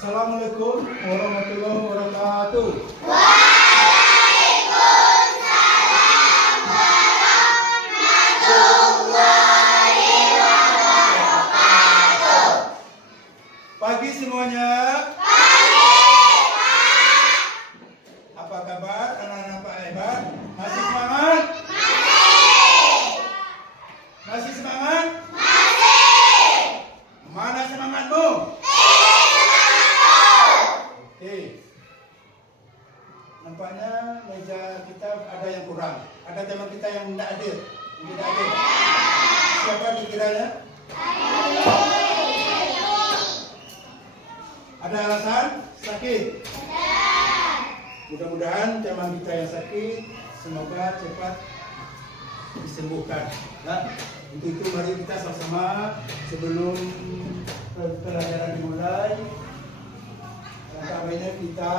Assalamualaikum warahmatullahi wabarakatuh. Pagi semuanya. Apa kabar anak-anak Pak Hebat? Masih semangat? Masih semangat? Mana semangatmu? Oke. Nampaknya meja kita ada yang kurang. Ada teman kita yang tidak hadir. Tidak hadir. Siapa dikiranya? Ada alasan? Sakit? Mudah-mudahan teman kita yang sakit semoga cepat disembuhkan. Nah, untuk itu mari kita sama-sama sebelum pelajaran dimulai, pertamanya kita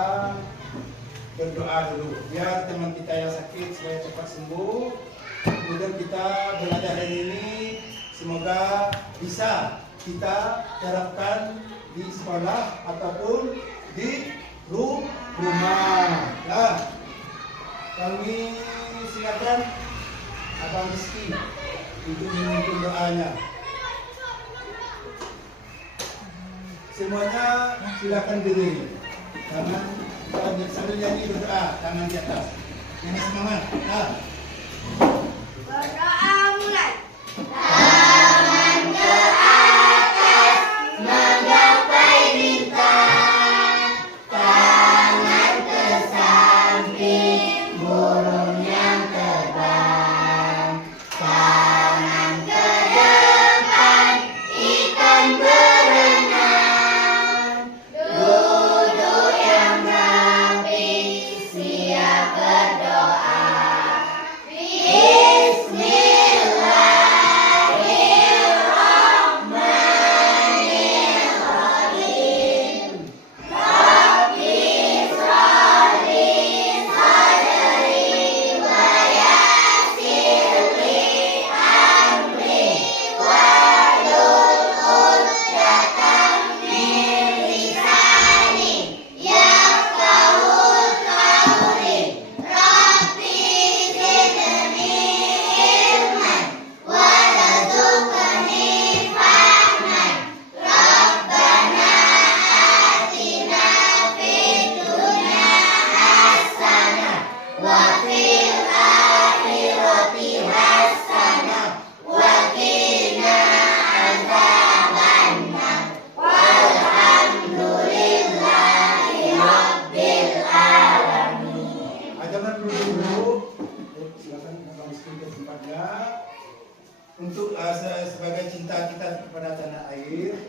berdoa dulu biar teman kita yang sakit supaya cepat sembuh. Kemudian kita belajar hari ini semoga bisa kita terapkan di sekolah ataupun di rumah. Nah, kami silakan Abang Rizky untuk memimpin doanya. Semuanya silakan berdiri. Tangan sambil nyanyi berdoa, tangan di atas. Nyanyi semangat. Nah. Berdoa mulai. Tangan ke atas menggapai bintang, tangan ke samping burung yang terbang, tangan ke depan ikan berenang, duduk yang rapi siap berdoa. Untuk sebagai cinta kita kepada tanah air,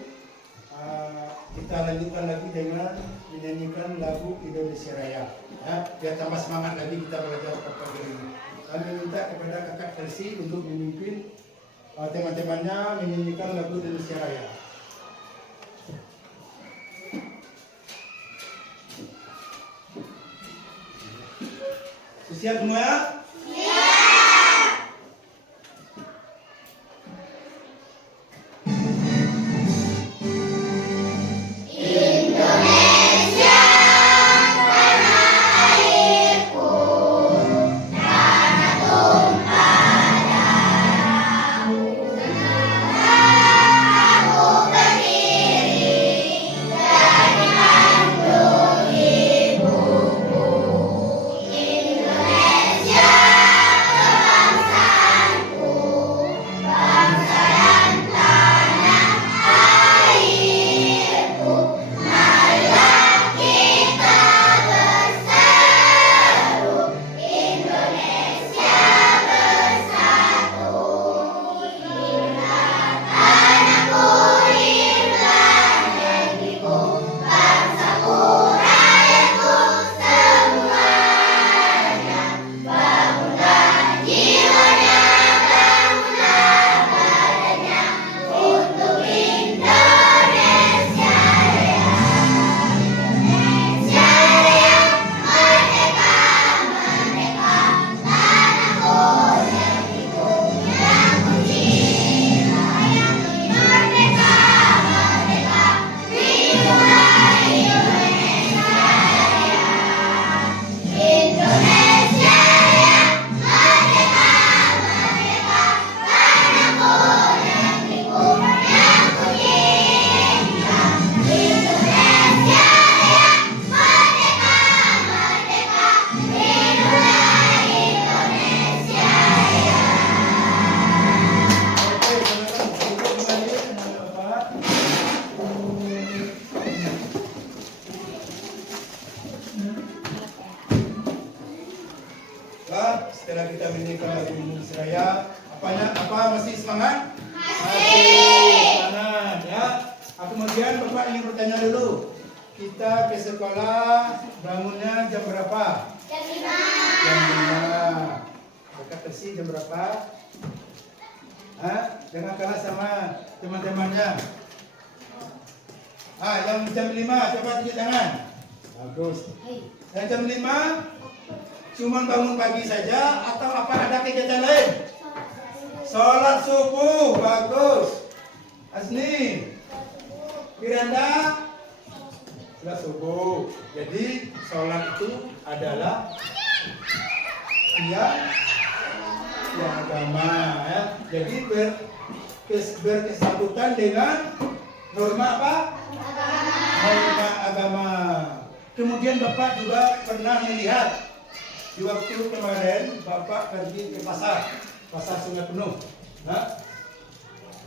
kita lanjutkan lagi dengan menyanyikan lagu Indonesia Raya. Ya, biar tambah semangat lagi kita belajar pagi ini. Kami minta kepada kakak Elsie untuk memimpin teman-temannya menyanyikan lagu Indonesia Raya. Siap semua ya? Indonesia dinyanyikan lagu Indonesia Raya. Apa masih semangat? Masih semangat ya. Kemudian Bapak ingin bertanya dulu. Kita ke sekolah bangunnya jam berapa? Jam 5. Jam 5. Bapak bersih jam berapa? Jangan kalah sama teman-temannya. Yang jam 5 coba tunjuk tangan. Bagus. Yang jam 5 cuma bangun pagi saja atau apa ada kegiatan lain? Sholat subuh. Bagus. Asni. Firanda. Sholat subuh. Jadi sholat itu adalah agama ya. Jadi berkesambutan dengan norma apa? Norma agama. Kemudian Bapak juga pernah melihat di waktu kemarin Bapak pergi ke pasar Sungai Penuh.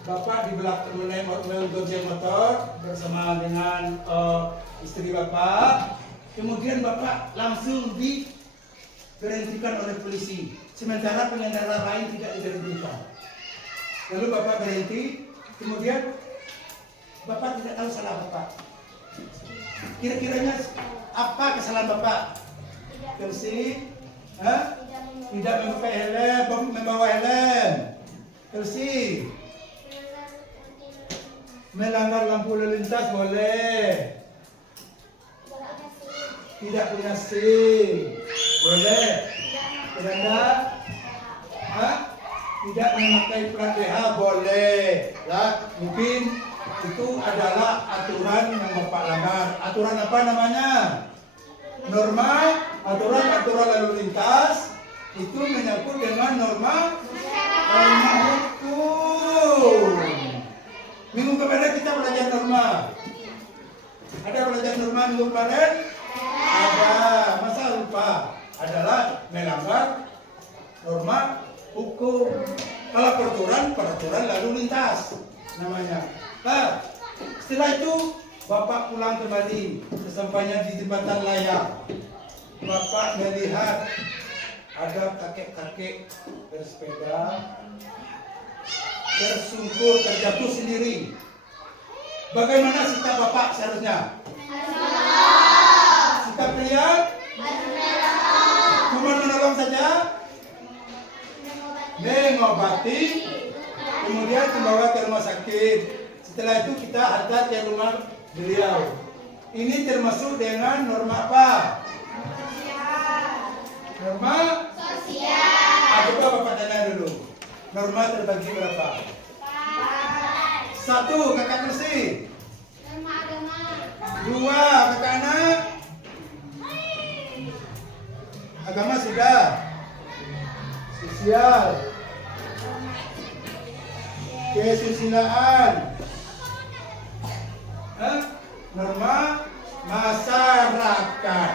Bapak di belakang menaik motor bersama dengan istri Bapak. Kemudian Bapak langsung diberhentikan oleh polisi. Sementara pengendara lain tidak diberhentikan. Lalu Bapak berhenti. Kemudian Bapak tidak tahu salah Bapak. Kira-kiranya apa kesalahan Bapak? Kursi, tidak membawa helm. Kursi, melanggar lampu lalu lintas boleh. Tidak punya SIM boleh. Tidak tidak memakai plat BH boleh. Mungkin itu adalah aturan yang Bapak langgar. Aturan apa namanya? Aturan lalu lintas itu menyangkut dengan norma hukum. Minggu kemarin kita belajar norma. Ada belajar norma minggu kemarin? Ada. Masa lupa? Adalah melanggar norma hukum. Kalau peraturan lalu lintas namanya. Setelah itu Bapak pulang kembali. Sesampainya di jembatan layang, Bapak melihat ada kakek-kakek bersepeda tersungkur, terjatuh sendiri. Bagaimana sikap Bapak seharusnya? Sikap pria? Cuma menolong saja? Mengobati, kemudian membawa ke rumah sakit. Setelah itu kita hantar ke rumah beliau. Ini termasuk dengan norma apa? Norma sosial. Coba Bapak tanya dulu. Norma terbagi berapa? 1 kakak kursi. 2 kakak anak. Agama sudah. Sosial. Kesusilaan. Norma masyarakat.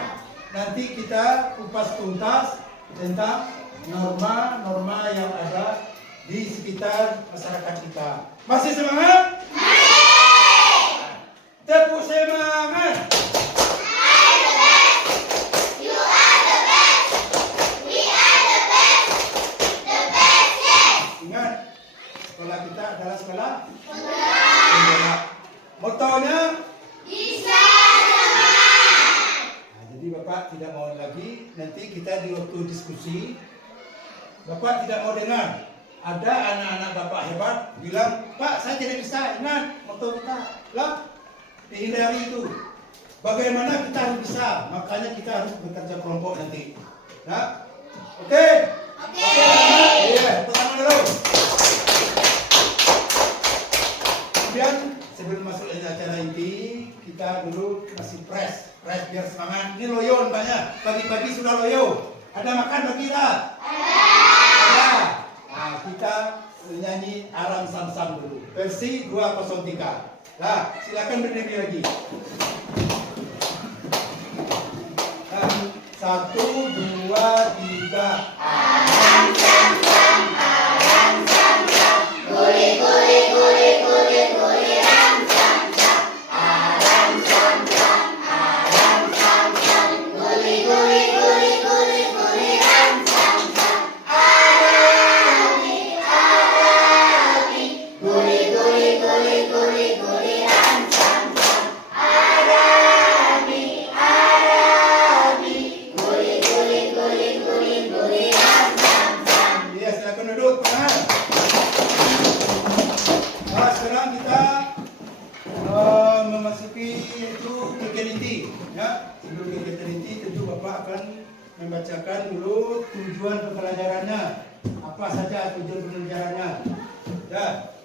Nanti kita kupas tuntas tentang norma-norma yang ada di sekitar masyarakat kita. Masih semangat? Tepuk semangat. Ingat, sekolah kita adalah sekolah pemula. Motonya bisa teman. Jadi Bapak tidak mau lagi, nanti kita di waktu diskusi Bapak tidak mau dengar ada anak-anak Bapak hebat bilang, Pak saya tidak bisa. Ingat moto kita lah, dihindari itu. Bagaimana kita harus bisa, makanya kita harus bekerja kelompok nanti. Nah, oke? Iya, pertama dulu. Kemudian sebelum masuk ke acara inti, kita dulu kasih press biar semangat. Ini loyo banyak. Pagi-pagi sudah loyo. Ada makan bagi kita? Ada. Nah, kita nyanyi Aram Sam dulu. Versi 203. Nah, silakan berdiri lagi. Nah, 1, 2, 3. Aram sam sam, guli guli guli guli guli ram sam sam. Aram sam sam, guli guli guli guli guli ram sam sam. Ya, sebelum kita teliti tentu Bapak akan membacakan dulu tujuan pembelajarannya. Apa saja tujuan pembelajarannya? Ya.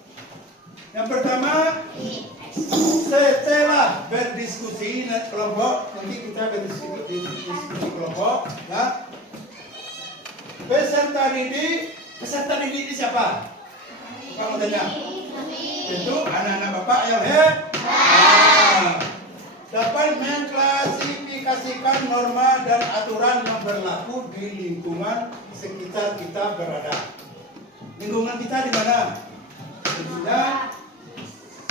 Yang pertama, setelah berdiskusi kelompok, nanti kita berdiskusi kelompok, ya. Peserta didik ini siapa? Kamu tanya. Tentu anak-anak Bapak yang dapat mengklasifikasikan norma dan aturan yang berlaku di lingkungan sekitar kita berada. Lingkungan kita di mana? Tentunya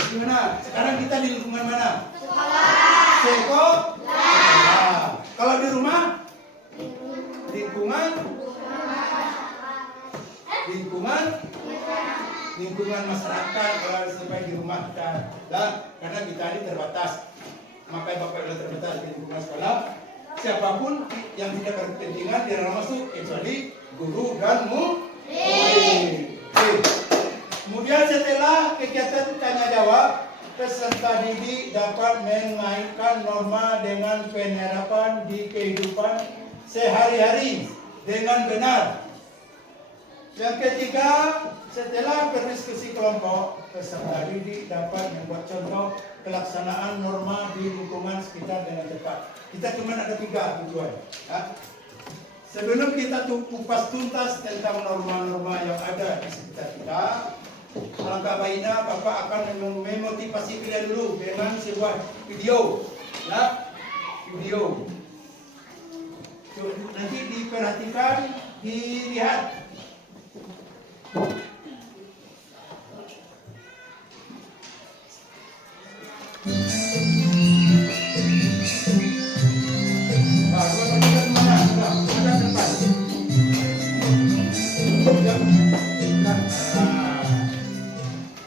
di mana? Sekarang kita di lingkungan mana? Sekolah. Kalau di rumah? Lingkungan masyarakat kalau sampai di rumah kita. Dan karena kita ini terbatas, makanya Bapak sudah terbatas di lingkungan sekolah. Siapapun yang tidak berkepentingan tidak masuk kecuali guru dan murid. Kemudian setelah kegiatan tanya jawab, peserta didik dapat mengaitkan norma dengan penerapan di kehidupan sehari-hari dengan benar. Yang ketiga, setelah berdiskusi kelompok, peserta didik dapat membuat contoh pelaksanaan norma di lingkungan sekitar dengan tepat. Kita cuma ada 3 tujuan. Ya. Sebelum kita kupas tuntas tentang norma-norma yang ada di sekitar kita, alangkah baiknya Bapak akan memotivasi kalian dulu dengan sebuah video. Ya, video. Nanti diperhatikan, dilihat.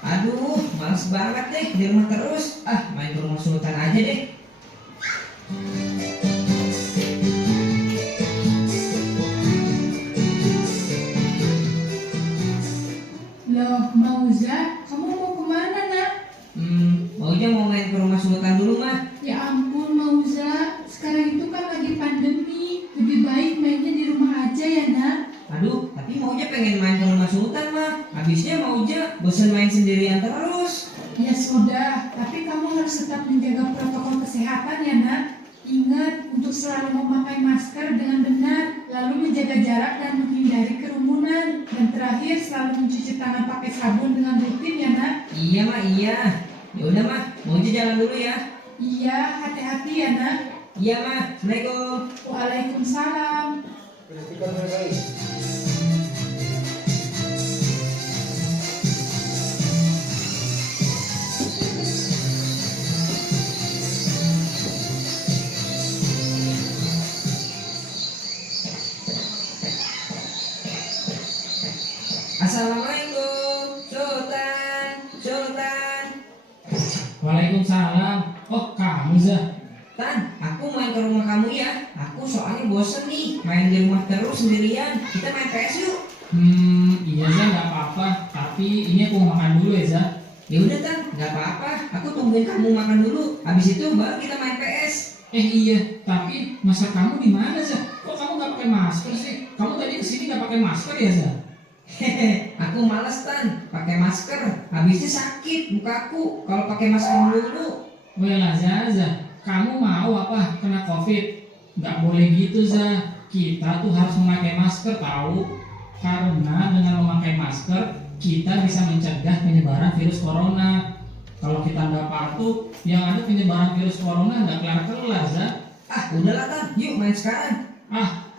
Aduh, males banget deh di rumah terus. Main ke rumah Sultan aja deh. Loh, Mauza, kamu mau kemana, nak? Maunya mau main ke rumah Sultan dulu, mah. Ya ampun, Mauza, sekarang itu kan lagi pandemi. Lebih baik mainnya di rumah aja ya, nak. Aduh, tapi Maunya pengen main ke rumah Sultan, mah. Habisnya Maunya bosan main sendirian terus. Ya sudah, tapi kamu harus tetap menjaga protokol kesehatan ya, nak. Ingat untuk selalu memakai masker dengan benar, lalu menjaga jarak dan menghindari kerumunan. Dan terakhir selalu mencuci tangan pakai sabun dengan rutin ya, nak. Iya, mah, iya. Ya udah, mah. Maunya jalan dulu ya. Iya, hati-hati ya, nak. Iya, mah. Assalamualaikum. Waalaikumsalam. Perhatikan baik-baik. Assalamualaikum, Sultan. Waalaikumsalam. Oh, kamu Zah? Tan, aku main ke rumah kamu ya. Aku soalnya bosen nih main di rumah terus sendirian. Kita main PS yuk. Iya Zah, nggak apa-apa. Tapi ini aku mau makan dulu ya Zah. Ya udah Tan, nggak apa-apa. Aku tungguin kamu makan dulu. Habis itu baru kita main PS. Iya, tapi masker kamu di mana Zah? Kok kamu nggak pakai masker sih? Kamu tadi kesini nggak pakai masker ya Zah? Hehe, aku males Tan, pakai masker. Habisnya sakit mukaku kalau pakai masker dulu. Well Zah, kamu mau apa kena COVID? Nggak boleh gitu Zah. Kita tuh harus memakai masker tahu. Karena dengan memakai masker kita bisa mencegah penyebaran virus corona. Kalau kita nggak patuh, yang ada penyebaran virus corona nggak kelar-kelar Zah. Udahlah Tan, yuk main sekarang.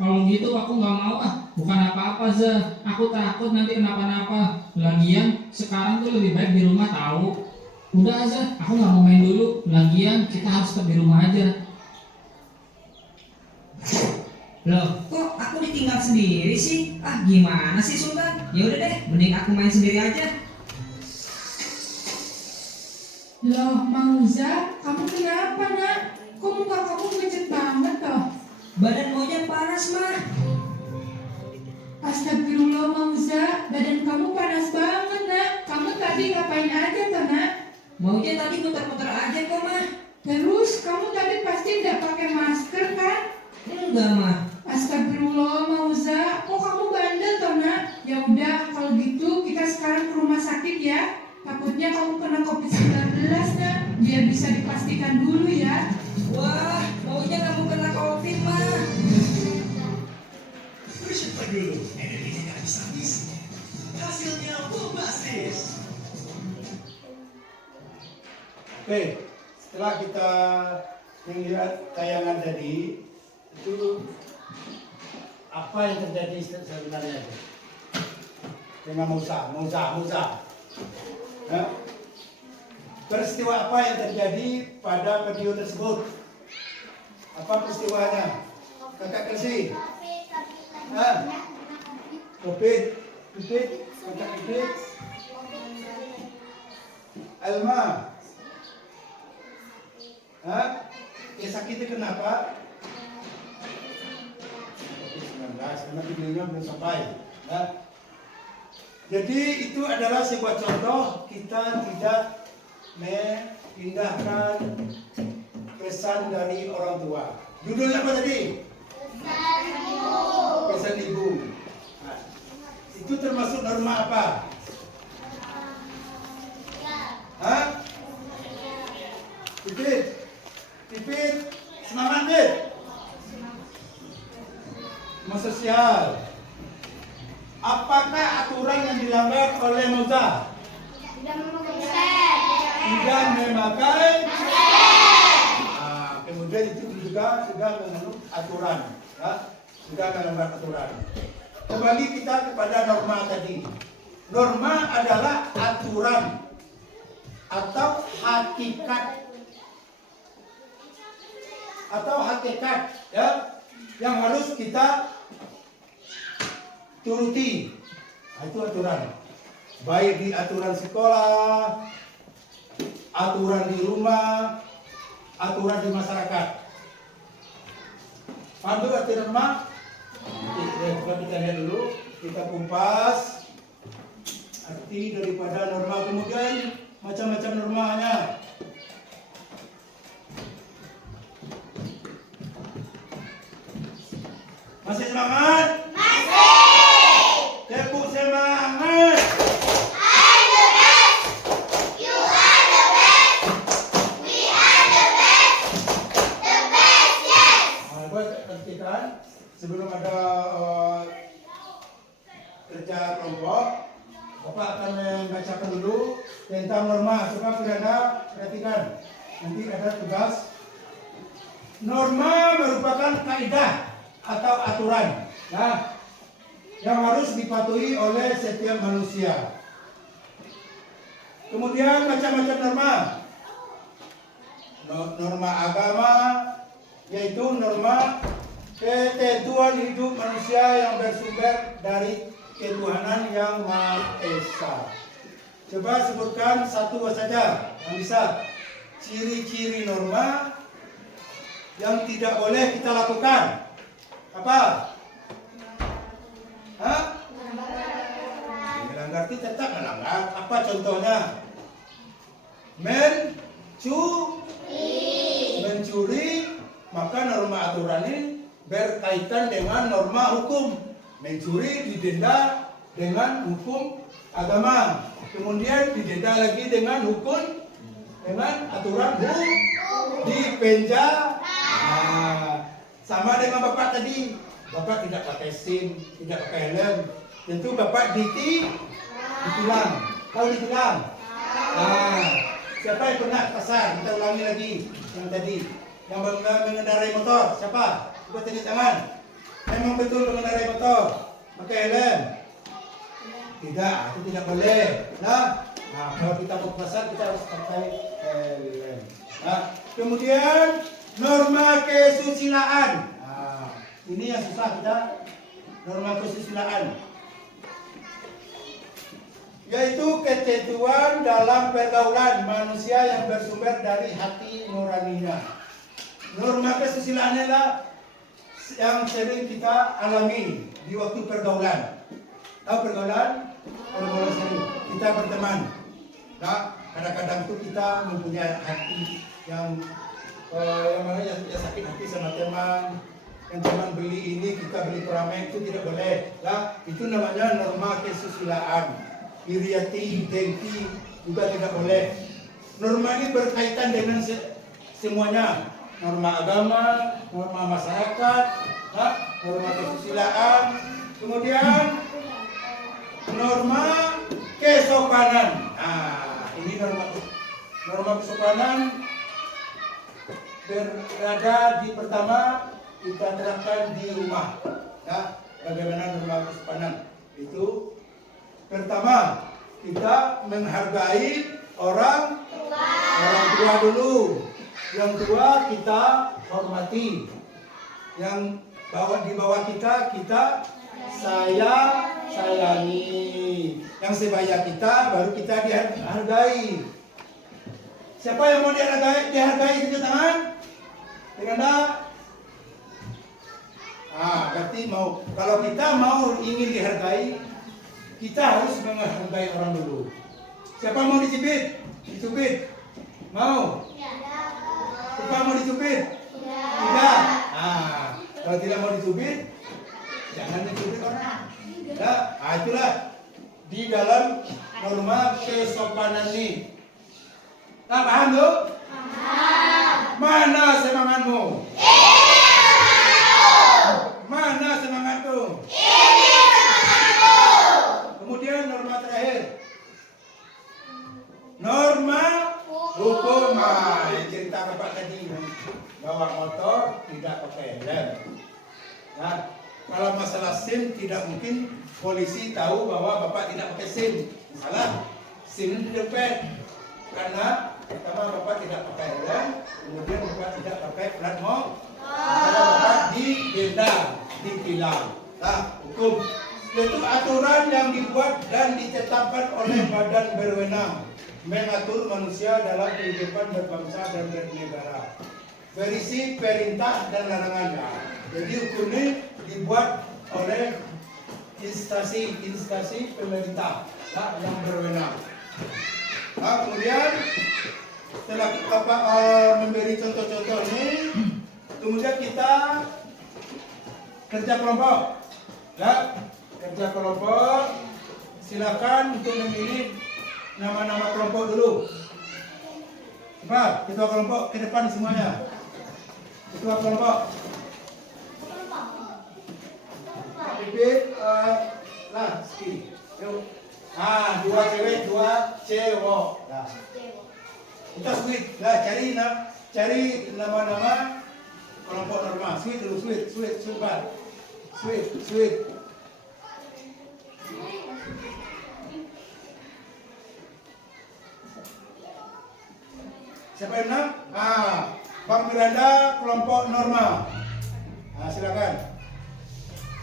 Kalau gitu aku nggak mau bukan apa-apa Zah. Aku takut nanti kenapa-napa. Lagian sekarang tuh lebih baik di rumah tahu. Udah Zah, aku nggak mau main dulu. Lagian kita harus tetap di rumah aja. Loh, kok aku ditinggal sendiri sih? Gimana sih Sultan? Ya udah deh, mending aku main sendiri aja. Loh, Mauza, kamu kenapa, nak? Kok muka kamu pucat banget toh? Badan Maunya panas mah. Astagfirullah, Mauza, badan kamu panas banget, nak. Kamu tadi ngapain aja toh, nak? Maunya tadi muter-muter aja kok mah. Terus kamu tadi pasti udah pakai juga mah. Astagfirullah, Mauza, kok kamu bandel toh nak? Ya udah, kalau gitu kita sekarang ke rumah sakit ya. Takutnya kamu kena COVID-19 nak, biar bisa dipastikan dulu ya. Wah, maunya kamu kena COVID mah. Bersyukur dulu, energinya gak bisa habis. Hasilnya bombastis. Oke, setelah kita melihat tayangan tadi, itu apa yang terjadi sebenarnya itu? Dengan Musa. Ya. Peristiwa apa yang terjadi pada video tersebut? Apa peristiwanya? Kakak Kersi? Covid, kakak Covid, Elma. Ya sakitnya kenapa? COVID-19, karena videonya belum sampai. Jadi itu adalah sebuah contoh kita tidak memindahkan pesan dari orang tua. Judulnya apa tadi? Pesan ibu. Nah, itu termasuk norma apa? Pipit, semangat Pipit. Norma sosial. Apakah aturan yang dilanggar oleh Mauza? Tidak memakai. Kemudian itu juga sudah mengandung aturan, ya? Sudah melanggar aturan. Kembali kita kepada norma tadi. Norma adalah aturan atau hakikat, ya, yang harus kita turuti. Nah, itu aturan. Baik di aturan sekolah, aturan di rumah, aturan di masyarakat. Pandu arti norma. Coba kita lihat dulu, kita kumpas arti daripada norma, kemudian macam-macam normanya. Masih semangat? Tepuk semangat. Sebelum ada kerja kelompok, Bapak akan membacakan dulu tentang norma. Coba Anda perhatikan. Nanti ada tugas. Norma merupakan kaidah atau aturan, ya, yang harus dipatuhi oleh setiap manusia. Kemudian macam-macam norma. Norma agama, yaitu norma ketentuan hidup manusia yang bersumber dari ketuhanan yang Maha Esa. Coba sebutkan satu saja yang bisa. Ciri-ciri norma yang tidak boleh kita lakukan. Apa? Melanggar itu tetap melanggar. Apa contohnya? Mencuri, maka norma aturan ini berkaitan dengan norma hukum. Mencuri didenda dengan hukum agama. Kemudian didenda lagi dengan hukum, dengan aturan hukum, dipenjara. Sama dengan Bapak tadi. Bapak tidak pakai SIM, tidak pakai helm. Tentu Bapak ditilang. Tahu ditilang? Siapa yang pernah ke pasar? Kita ulangi lagi yang tadi. Yang mengendarai motor, siapa? Coba tanda tangan. Memang betul mengendarai motor pakai helm? Tidak, itu tidak boleh. Nah, kalau kita mau pasar kita harus pakai helm. Nah, kemudian norma kesusilaan. Ini yang susah kita. Norma kesusilaan, yaitu ketentuan dalam pergaulan manusia yang bersumber dari hati nuraninya. Norma kesusilaan adalah yang sering kita alami di waktu pergaulan. Tahu pergaulan? Pergaulan sering kita berteman. Nah, kadang-kadang itu kita mempunyai hati yang sakit hati sama teman. yang teman beli ini kita beli pramek itu tidak boleh. Nah, itu namanya norma kesusilaan. Iriati, dengki juga tidak boleh. Norma ini berkaitan dengan semuanya. Norma agama, norma masyarakat, norma kesusilaan, kemudian norma kesopanan. Nah, ini norma kesopanan berada di pertama kita terapkan di rumah. Ya, bagaimana norma kesopanan? Itu pertama kita menghargai orang tua dulu. Yang tua kita hormati. Yang di bawah kita sayangi. Yang sebaya kita baru kita dihargai. Siapa yang mau dihargai tunjuk tangan? Dengan berarti mau. Kalau kita ingin dihargai, kita harus menghargai orang dulu. Siapa mau dicubit? Dicubit? Mau? Siapa mau dicubit? Tidak. Kalau tidak mau dicubit, jangan dicubit orang. Ya, itulah di dalam norma kesopanan ini. Nah, paham tuh? Mana semangatmu? Mana semangatmu? Kemudian norma terakhir. Norma hukum. Cerita bapak tadi bawa motor tidak pakai helm. Nah, kalau masalah SIM tidak mungkin polisi tahu bahwa bapak tidak pakai SIM. Salah, SIM itu dompet. Karena pertama bapak tidak pakai helm, kemudian bapak tidak pakai plat motor. Kalau bapak didenda, ditilang. Nah, hukum yaitu aturan yang dibuat dan ditetapkan oleh badan berwenang mengatur manusia dalam kehidupan berbangsa dan bernegara. Berisi perintah dan larangannya. Jadi hukum ini dibuat oleh instansi pemerintah yang berwenang. Nah, kemudian setelah Bapak memberi contoh-contoh ini, kemudian kita kerja kelompok. Ya, kerja kelompok. Silakan untuk memilih nama-nama kelompok dulu. Coba ketua kelompok ke depan semuanya. Ketua kelompok. Bibit, ski. Yuk. Dua cewek, dua cewek. Nah. Kita sweet. Cari nama-nama kelompok normal. Sweet dulu, sweet. Siapa yang menang? Bang Miranda kelompok norma. Silakan.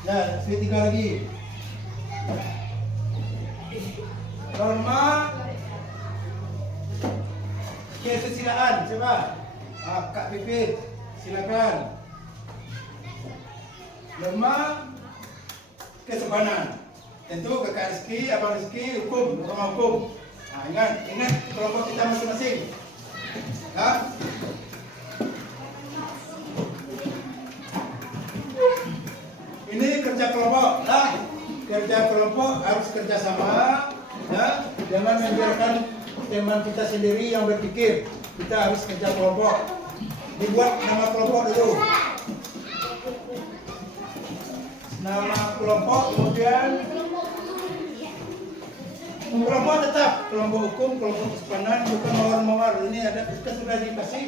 Ya, sweet 3 lagi. Norma kesusilaan, coba. Kak Pipit, silakan. Norma kesopanan. Tentu Kakak Rizky, Abang Rizky, hukum, norma hukum. Ingat kelompok kita masing-masing. Ini kerja kelompok. Kerja kelompok harus kerjasama. Jangan membiarkan teman kita sendiri yang berpikir. Kita harus kerja kelompok. Dibuat nama kelompok dulu. Nama kelompok, kemudian kelompok tetap kelompok hukum, kelompok kesopanan, bukan mawar-mawar. Ini ada kita sudah dikasih.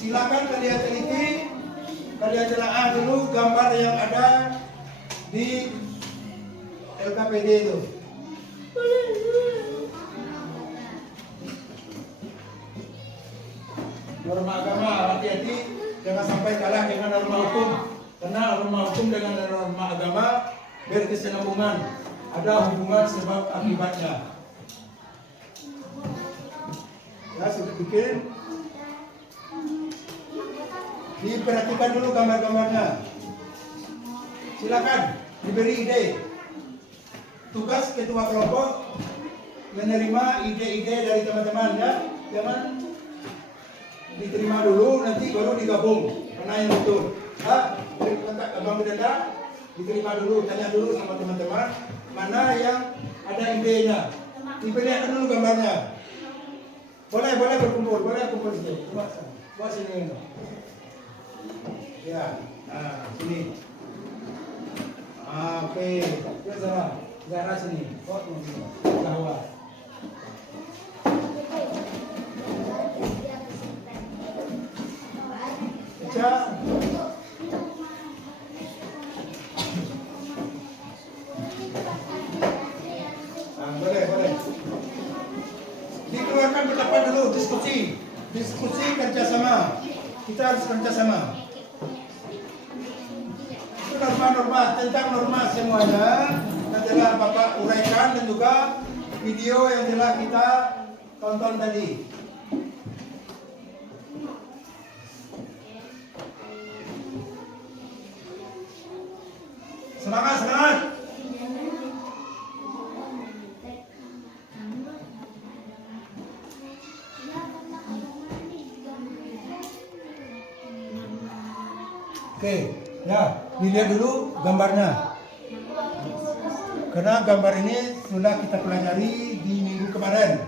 Silakan kalian teliti, kalian telaah dulu gambar yang ada di LKPD itu. Norma agama, hati-hati jangan sampai kalah dengan norma hukum. Karena norma hukum dengan norma agama berkesinambungan, ada hubungan sebab akibatnya. Ya, sudah bikin. Diperhatikan dulu gambar-gambarnya. Silakan diberi ide. Tugas ketua kelompok menerima ide-ide dari teman-teman ya. Jangan diterima dulu, nanti baru digabung. Mana yang betul? Kata Abang Bidada, diterima dulu, tanya dulu sama teman-teman mana yang ada idenya. Diperlihatkan dulu gambarnya. Boleh berkumpul, boleh kumpul situ. Coba sini. Ya, sini. Oke, ya sana. Zara sini. Oh, bawah. Baca. Boleh. Dikeluarkan pendapat dulu, diskusi kerjasama. Kita harus kerjasama. Itu norma-norma, tentang norma semuanya yang telah Bapak uraikan dan juga video yang telah kita tonton tadi. Semangat! Oke, ya, dilihat dulu gambarnya. Karena gambar ini sudah kita pelajari di minggu kemarin.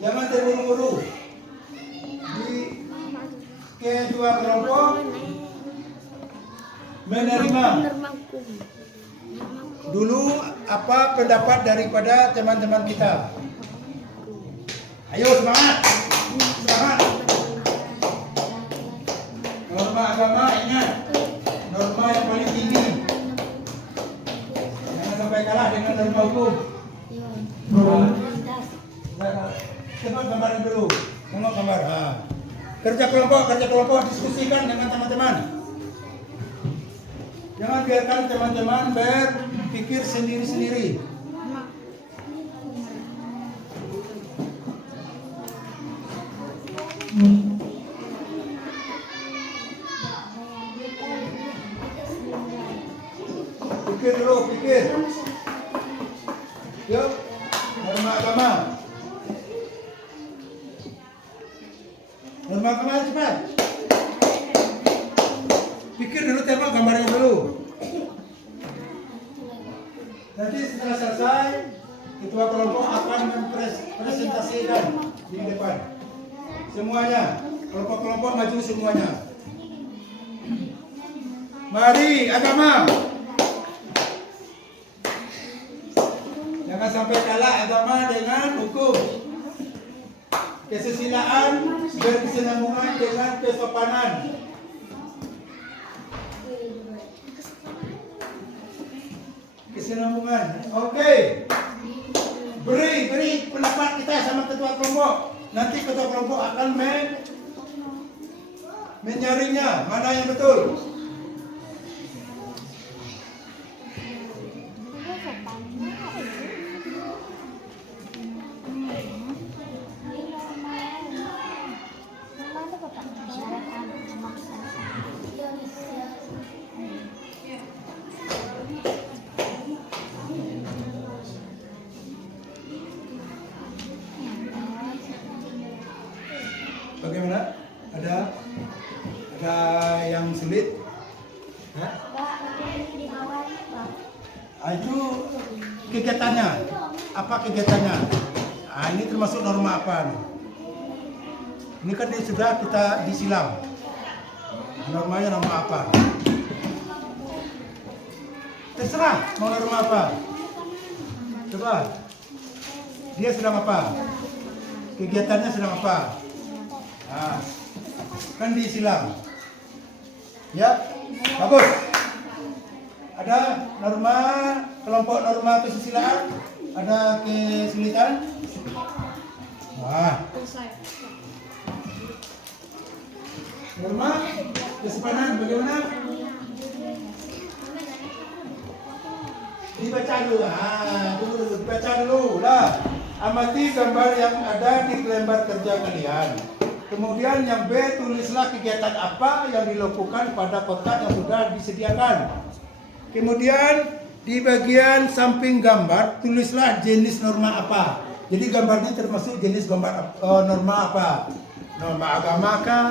Jangan terburu-buru. Di kedua kelompok menerima dulu apa pendapat daripada teman-teman kita. Ayo semangat. Norma agama ingat, norma yang paling tinggi. Jangan sampai kalah dengan norma hukum. Tengok gambaran dulu. Tengok gambar. Kerja kelompok diskusikan dengan teman-teman. Jangan biarkan teman-teman berpikir sendiri-sendiri. Pikir. Yuk, norma agama. Norma agama cepat. Pikir dulu, tengok gambarnya dulu. Nanti setelah selesai, ketua kelompok akan mempresentasikan di depan. Semuanya, kelompok-kelompok maju semuanya. Mari agama. Jangan sampai kalah agama dengan hukum. Kesusilaan berkesinambungan dengan kesopanan. Kesinambungan. Oke. Beri pendapat kita sama ketua kelompok. Nanti ketua kelompok akan menyaringnya mana yang betul. Bagaimana? Ada yang sulit? Itu kegiatannya. Apa kegiatannya? Ini termasuk norma apa? Ini kan sudah kita disilam. Normanya norma apa? Terserah mau norma apa. Coba. Dia sedang apa? Kegiatannya sedang apa? Kan disilam. Ya, bagus. Ada norma, kelompok norma kesusilaan, ada kesulitan. Norma kesopanan bagaimana? Dibaca dulu. Dibaca dulu lah. Amati gambar yang ada di lembar kerja kalian. Kemudian yang B, tulislah kegiatan apa yang dilakukan pada kotak yang sudah disediakan. Kemudian di bagian samping gambar tulislah jenis norma apa. Jadi gambarnya termasuk jenis gambar norma apa? Norma agama kah?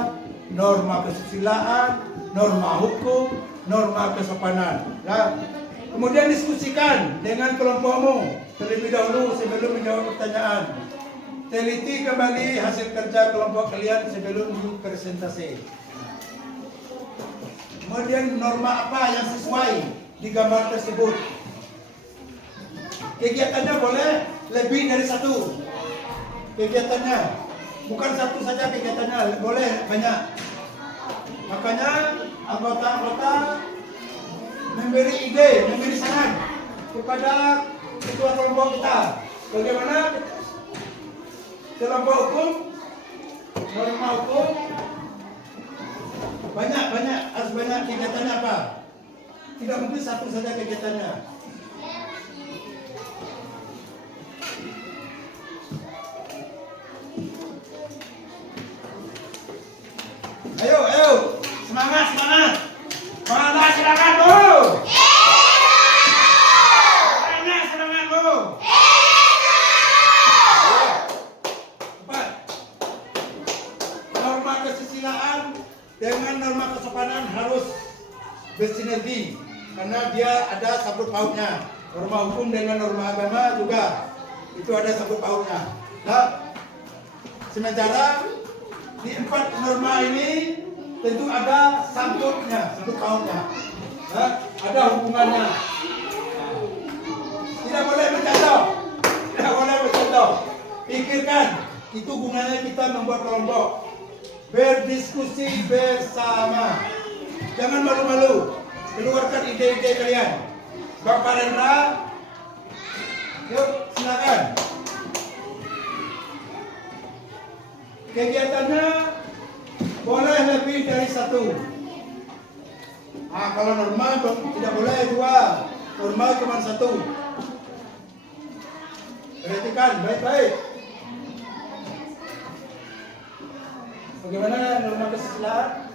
Norma kesusilaan, norma hukum, norma kesopanan. Nah, kemudian diskusikan dengan kelompokmu terlebih dahulu sebelum menjawab pertanyaan. Teliti kembali hasil kerja kelompok kalian sebelum dipresentasi. Kemudian norma apa yang sesuai di gambar tersebut. Kegiatannya boleh lebih dari satu. Kegiatannya bukan satu saja kegiatannya, boleh banyak. Makanya anggota-anggota memberi ide, memberi saran kepada ketua kelompok kita. Bagaimana kelompok hukum, norma hukum, banyak harus banyak kegiatannya apa? Tidak mungkin satu saja kegiatannya. Ayo, semangat. Mana silakan Bu? Mana semangat Bu? Cepat. Norma kesusilaan dengan norma kesopanan harus bersinergi karena dia ada sangkut pautnya. Norma hukum dengan norma agama juga itu ada sangkut pautnya. Nah, sementara di 4 norma ini tentu ada sangkut pautnya, ada hubungannya. Tidak boleh bercontoh. Pikirkan, itu gunanya kita membuat kelompok. Berdiskusi bersama. Jangan malu-malu. Keluarkan ide-ide kalian. Bapak Rendra, yuk silakan. Kegiatannya boleh lebih dari satu. Kalau normal tidak boleh 2, normal cuma 1. Perhatikan baik-baik. Bagaimana norma kesusilaan?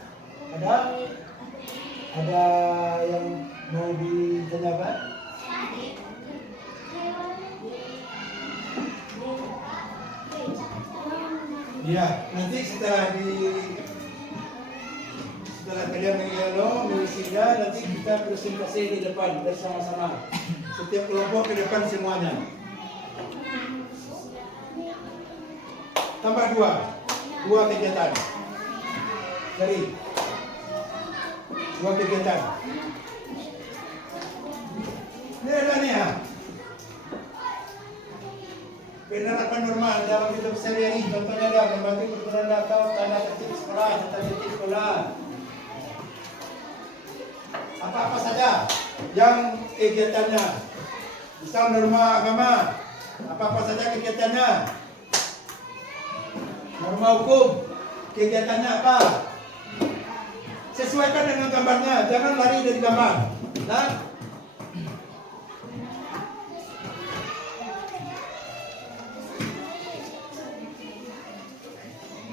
Ada yang mau ditanyakan? Ya, nanti setelah kalian mengisinya, nanti kita presentasi di depan bersama-sama. Setiap kelompok ke depan semuanya. Tambah 2 kegiatan. Jadi 2 kegiatan. Ini ada nih ya. Penerapan normal dalam hidup sehari-hari. Contohnya ada membantu pertukaran data, tanda tertib sekolah, tanda tertib sekolah. Apa-apa saja yang kegiatannya. Misal norma agama, apa-apa saja kegiatannya. Norma hukum, kegiatannya apa? Sesuaikan dengan gambarnya, jangan lari dari gambar. Nah,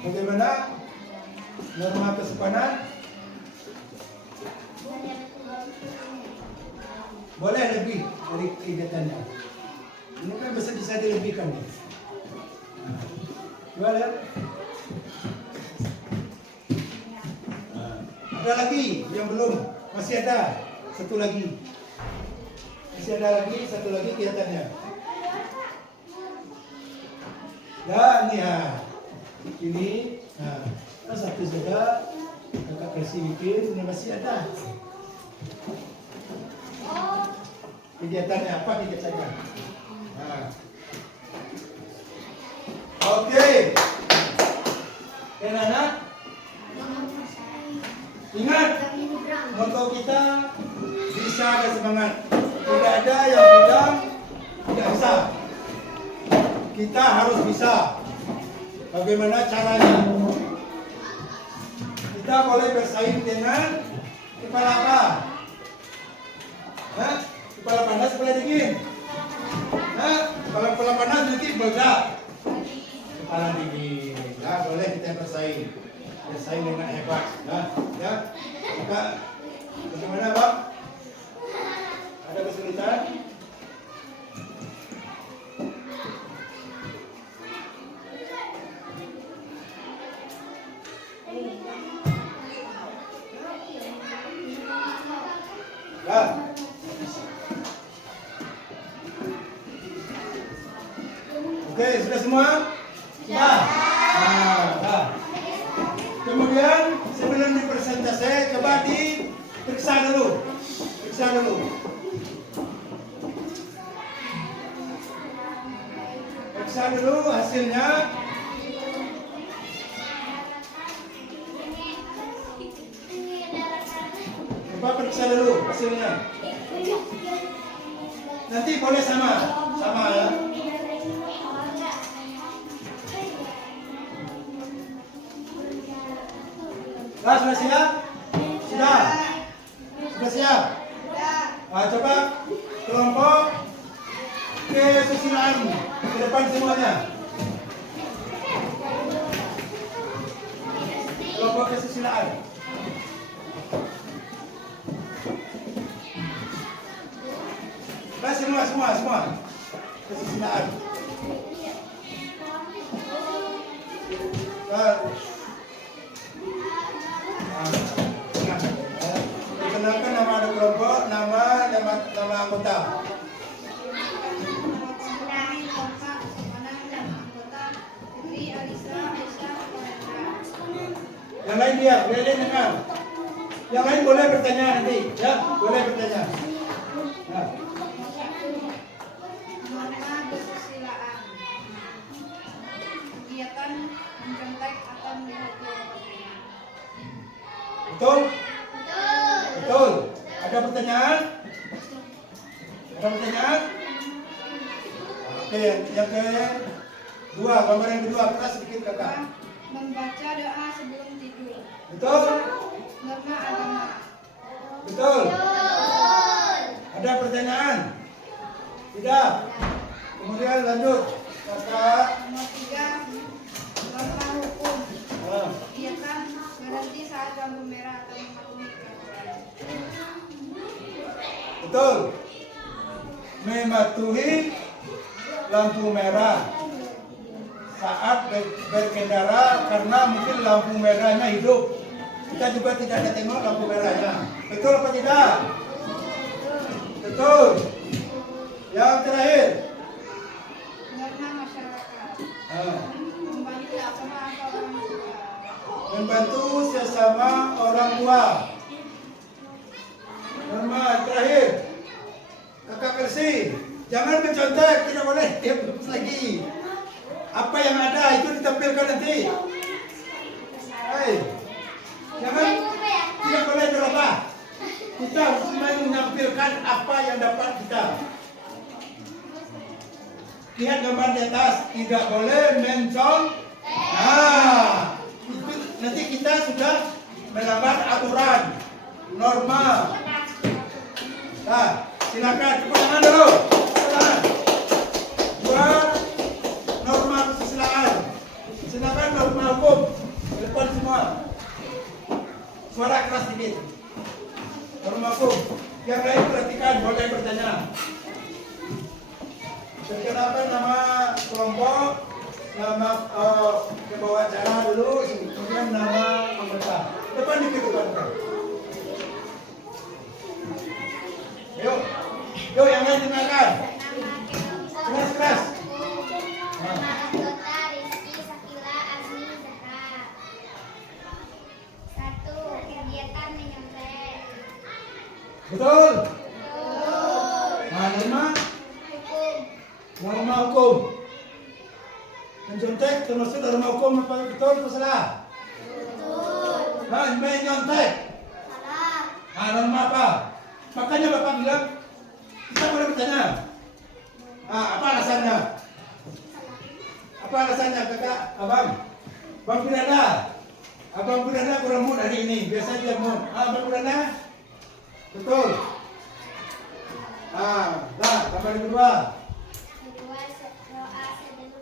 bagaimana norma kesopanan? Boleh lebih dari kegiatannya. Ini kan bisa dilebihkan nih. Boleh. Ada lagi yang belum, masih ada satu lagi. Satu lagi kegiatannya. Dan nih ini, satu saja kakak kasih bikin, ini masih ada. Kegiatannya apa kegiatannya? Oke. Anak-anak, ingat moto kita bisa dan semangat. Tidak ada yang bilang tidak bisa. Kita harus bisa. Bagaimana caranya? Kita boleh bersaing dengan kepala apa? Kepala panas, kepala dingin. Kalau kepala panas nanti meledak. Kepala dingin. Ya, boleh kita bersaing dengan hebat. Ya, kita bagaimana Pak? Ada kesulitan? Ya. Oke, sudah semua? Sudah? Nah. Kemudian sebelum dipresentasi, coba diperiksa dulu. Periksa dulu. Periksa dulu hasilnya. Coba periksa dulu hasilnya. Nanti boleh sama ya. Nah, sudah siap? Sudah? Sudah siap? Nah, coba kelompok kesusilaan ke depan semuanya. Kelompok kesusilaan. Nah, semua. Kesusilaan. Perkenalkan nama ada kelompok, nama anggota. Yang lain diam, boleh dengar. Yang lain boleh bertanya nanti, ya, boleh bertanya. Nah. Norma kesusilaan. Kegiatan mencontek atau menghukumi. Betul? Betul. Ada pertanyaan? Ada pertanyaan? Oke, yang kedua, gambar yang kedua, kita sedikit kakak. Membaca doa sebelum tidur. Betul? Norma agama. Betul? Ada pertanyaan? Tidak? Kemudian lanjut. Kakak. Nomor 3, norma hukum. Nah. Kegiatan berhenti saat lampu merah atau mematuhi peraturan. Betul. Mematuhi lampu merah saat berkendara karena mungkin lampu merahnya hidup. Kita juga tidak ada tengok lampu merahnya. Betul apa tidak? Betul. Yang terakhir. Norma masyarakat. Nah, Membantu sama atau orang tua. membantu sesama orang tua. Norma terakhir. Kakak Kersi, jangan mencontek, tidak boleh. Dia belum lagi. Apa yang ada itu ditampilkan nanti. Hai, jangan, tidak boleh berubah. Kita harus menampilkan apa yang dapat kita. Lihat gambar di atas, tidak boleh mencong. Nah, itu nanti kita sudah melanggar aturan, norma. Nah, silakan tepuk tangan dulu. Tepuk tangan. Buat norma kesusilaan. Silakan norma hukum. Ke depan semua. Suara keras sedikit. Norma hukum. Yang lain perhatikan, boleh bertanya. Perkenalkan nama kelompok, nama pembawa acara dulu, kemudian nama anggota. Depan dikit depan. Yuk yang lain dengarkan. Keras. Nama anggota Rizky, Sakila, Azmi, Zahra. 1. Kegiatan menyontek. Betul. Nah, norma hukum. Mencontek termasuk norma hukum apa betul atau salah? Betul. Nah, menyontek. Salah. Nah, norma apa? Makanya Bapak bilang kita boleh bertanya. Apa alasannya? Apa alasannya kakak, abang? Bang Piranda. Abang Piranda kurang mood hari ini. Biasanya dia mood. Bang Piranda? Betul. Nah, gambar yang kedua. Kedua, doa sebelum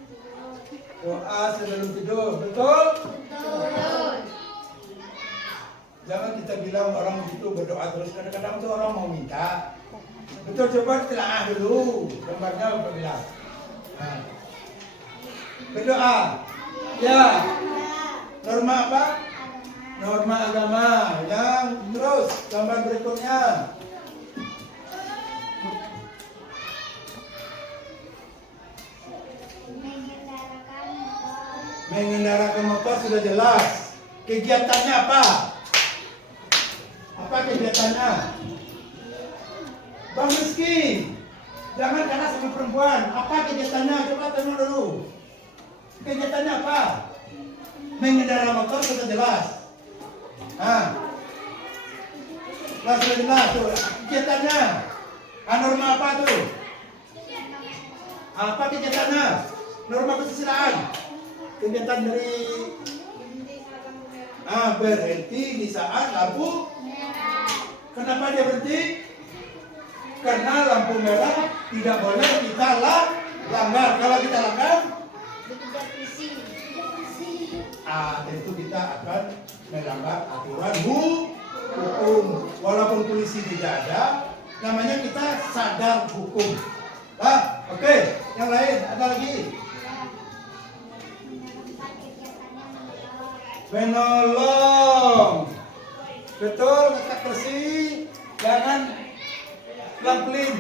tidur. Doa sebelum tidur. Betul? Betul. Jangan kita bilang orang begitu berdoa terus. Kadang-kadang tuh orang mau minta. Betul, coba telaah dulu. Gambarnya apa bilang? Nah. Berdoa. Ya. Norma apa? Norma agama. Yang terus gambar berikutnya. Mengendaраkan motor sudah jelas. Kegiatannya apa? Apa kegiatannya? Bang Rizky, jangan kalah sama perempuan. Apa kegiatannya? Coba tanya dulu. Kegiatannya apa? Mengendarai motor sudah jelas. Sudah jelas tuh. Kegiatannya. Norma apa tuh? Apa kegiatannya? Norma kesusilaan. Kegiatan dari berhenti di saat lampu merah. Kenapa dia berhenti? Karena lampu merah tidak boleh kita langgar. Kalau kita langgar, tentu kita akan melanggar aturan hukum. Walaupun polisi tidak ada, namanya kita sadar hukum. Oke, yang lain ada lagi. Menolong. Betul, kata bersih. Jangan pelan-pelan.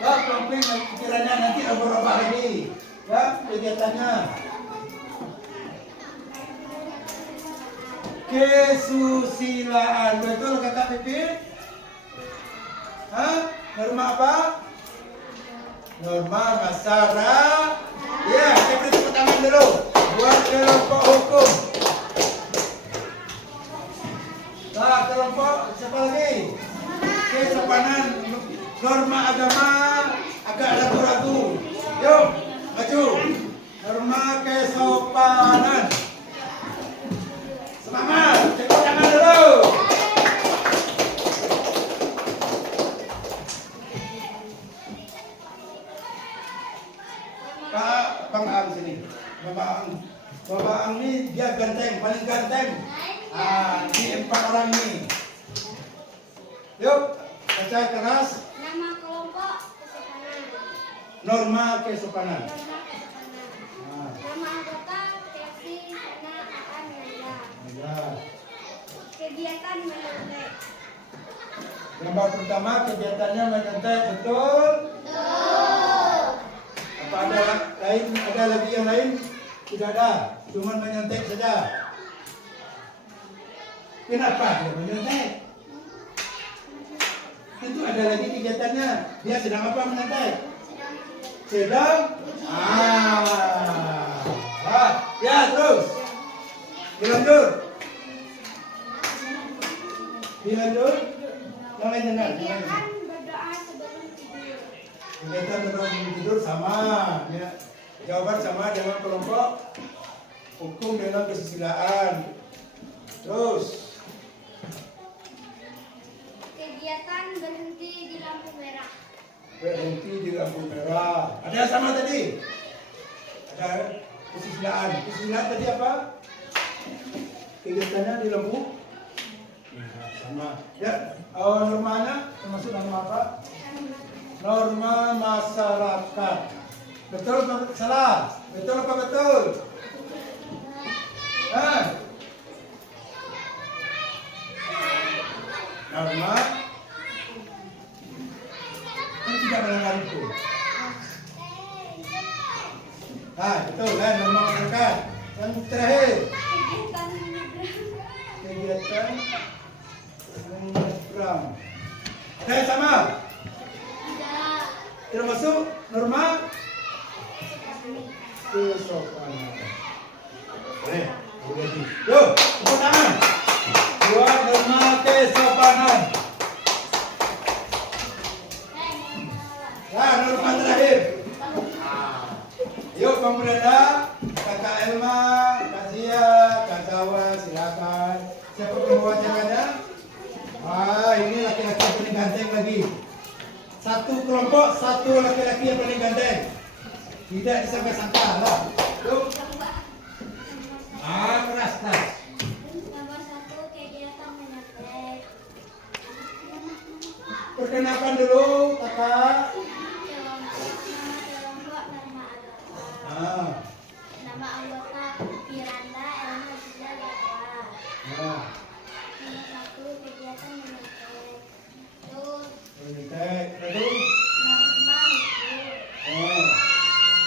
Pelan-pelan pikirannya nanti obor-obor lagi. Ya, kegiatannya. Kesusilaan. Betul kata Pipit? Norma apa? Norma masyarakat. Ya, kita beri tepuk tangan dulu. Buat kelompok hukum. Kelompok siapa lagi? Kesopanan. Norma agama agak ragu-ragu. Yuk, maju. Norma kesopanan. Semangat, tepuk tangan dulu. Bang Ang sini. Bapak Ang ini dia ganteng, paling ganteng. Di 4 orang ini. Yuk, baca keras. Nama kelompok kesopanan. Norma kesopanan. Nama anggota Kevin Sana Aan Nanda. Ya. Kegiatan menyontek. Gambar pertama kegiatannya menyontek, betul? Apa ada lain? Ada lagi yang lain? Tidak ada, cuma menyontek saja. Kenapa dia menyontek? Itu ada lagi kegiatannya. Dia sedang apa menyontek? Sedang? Ya terus. Dilanjut. Yang lain dengar. Kegiatan berdoa sebelum tidur. Kegiatan berdoa sebelum tidur sama. Ya. Jawaban sama dengan kelompok hukum dengan kesusilaan. Terus. Kegiatan berhenti di lampu merah. Berhenti di lampu merah. Ada yang sama tadi? Ada kesusilaan. Kesusilaan tadi apa? Kegiatannya di lampu merah. Sama. Ya, normanya termasuk norma apa? Norma masyarakat. Betul atau salah? Betul apa betul? Norma yang tidak melanggar hukum. Betul kan norma masyarakat. Yang terakhir kegiatan menyeberang. Ada yang sama? Termasuk norma kesopanan. Yuk, tepuk tangan. Buat norma kesopanan. Norma terakhir. Yuk, Bang Brenda, Kakak Elma, Kak Zia, Kak Zawa, silakan. Siapa pembawaannya? Ini laki-laki yang paling ganteng lagi. Satu kelompok, satu laki-laki yang paling ganteng. Tidak disangka-sangka lah. Yuk. Keras. Nomor 1 kegiatan menyontek. Perkenalkan dulu kakak. Kelompok Norma Agata. Ah, Nama anggota Miranda Elma Gisela Gatwa. nah, Nomor 1 kegiatan menyontek. Terus Unitek. Terus, Norma Hukum. oh,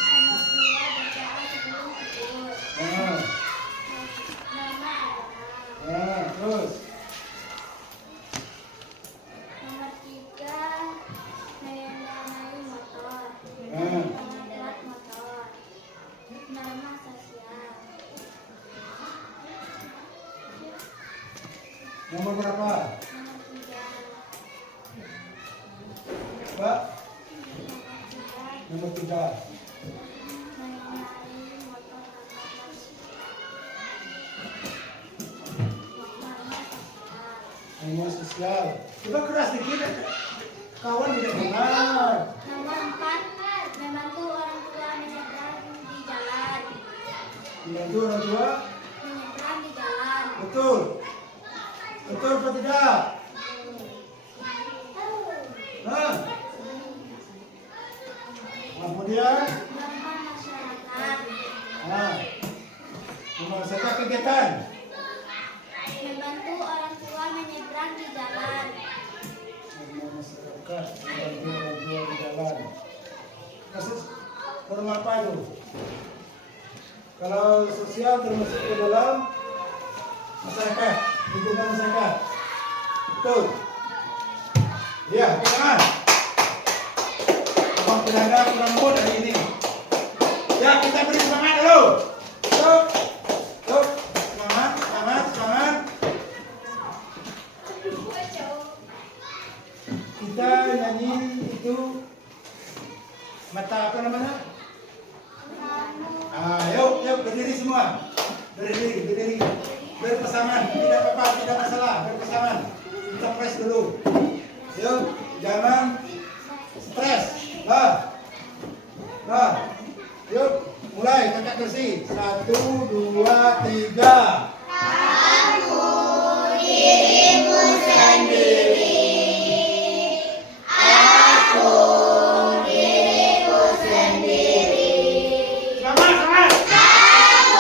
Nomor 2 berdoa sebelum tidur. ah, Norma agama. ah, terus, Nomor 3 mengendarai motor. ah, Plat motor. Norma sosial. nomor berapa? Nomor 3 Pak, nomor 3 nomor 3. mengendarai motor norma sosial. Nomor sosial. Coba keras dikit. Kawan tidak dengar. Nomor 4 membantu orang tua menyeberang di jalan. Membantu orang tua. Menyeberang di jalan. Betul. Betul atau tidak? Nah. Kemudian, Norma masyarakat. nah, nomor satu kegiatan. Membantu orang tua menyeberang di jalan. Nomor masyarakat, membantu orang tua di jalan. Kasus norma apa itu? Kalau sosial termasuk ke dalam masyarakat, lingkungan masyarakat. Betul. Iya, tangan. Abang penanda kurang mood hari ini. Ya, kita beri semangat dulu. Tuh, tuh, semangat, semangat, semangat. Kita nyanyi itu mata apa namanya? Yuk, yuk berdiri semua. Berdiri, berdiri. Berpasangan, tidak apa-apa, tidak masalah. Berpasangan. Kita press dulu. Yuk, jangan stres. Lah. Lah. Yuk, mulai kakak bersih. 1, 2, 3. Semangat, semangat. Semangat.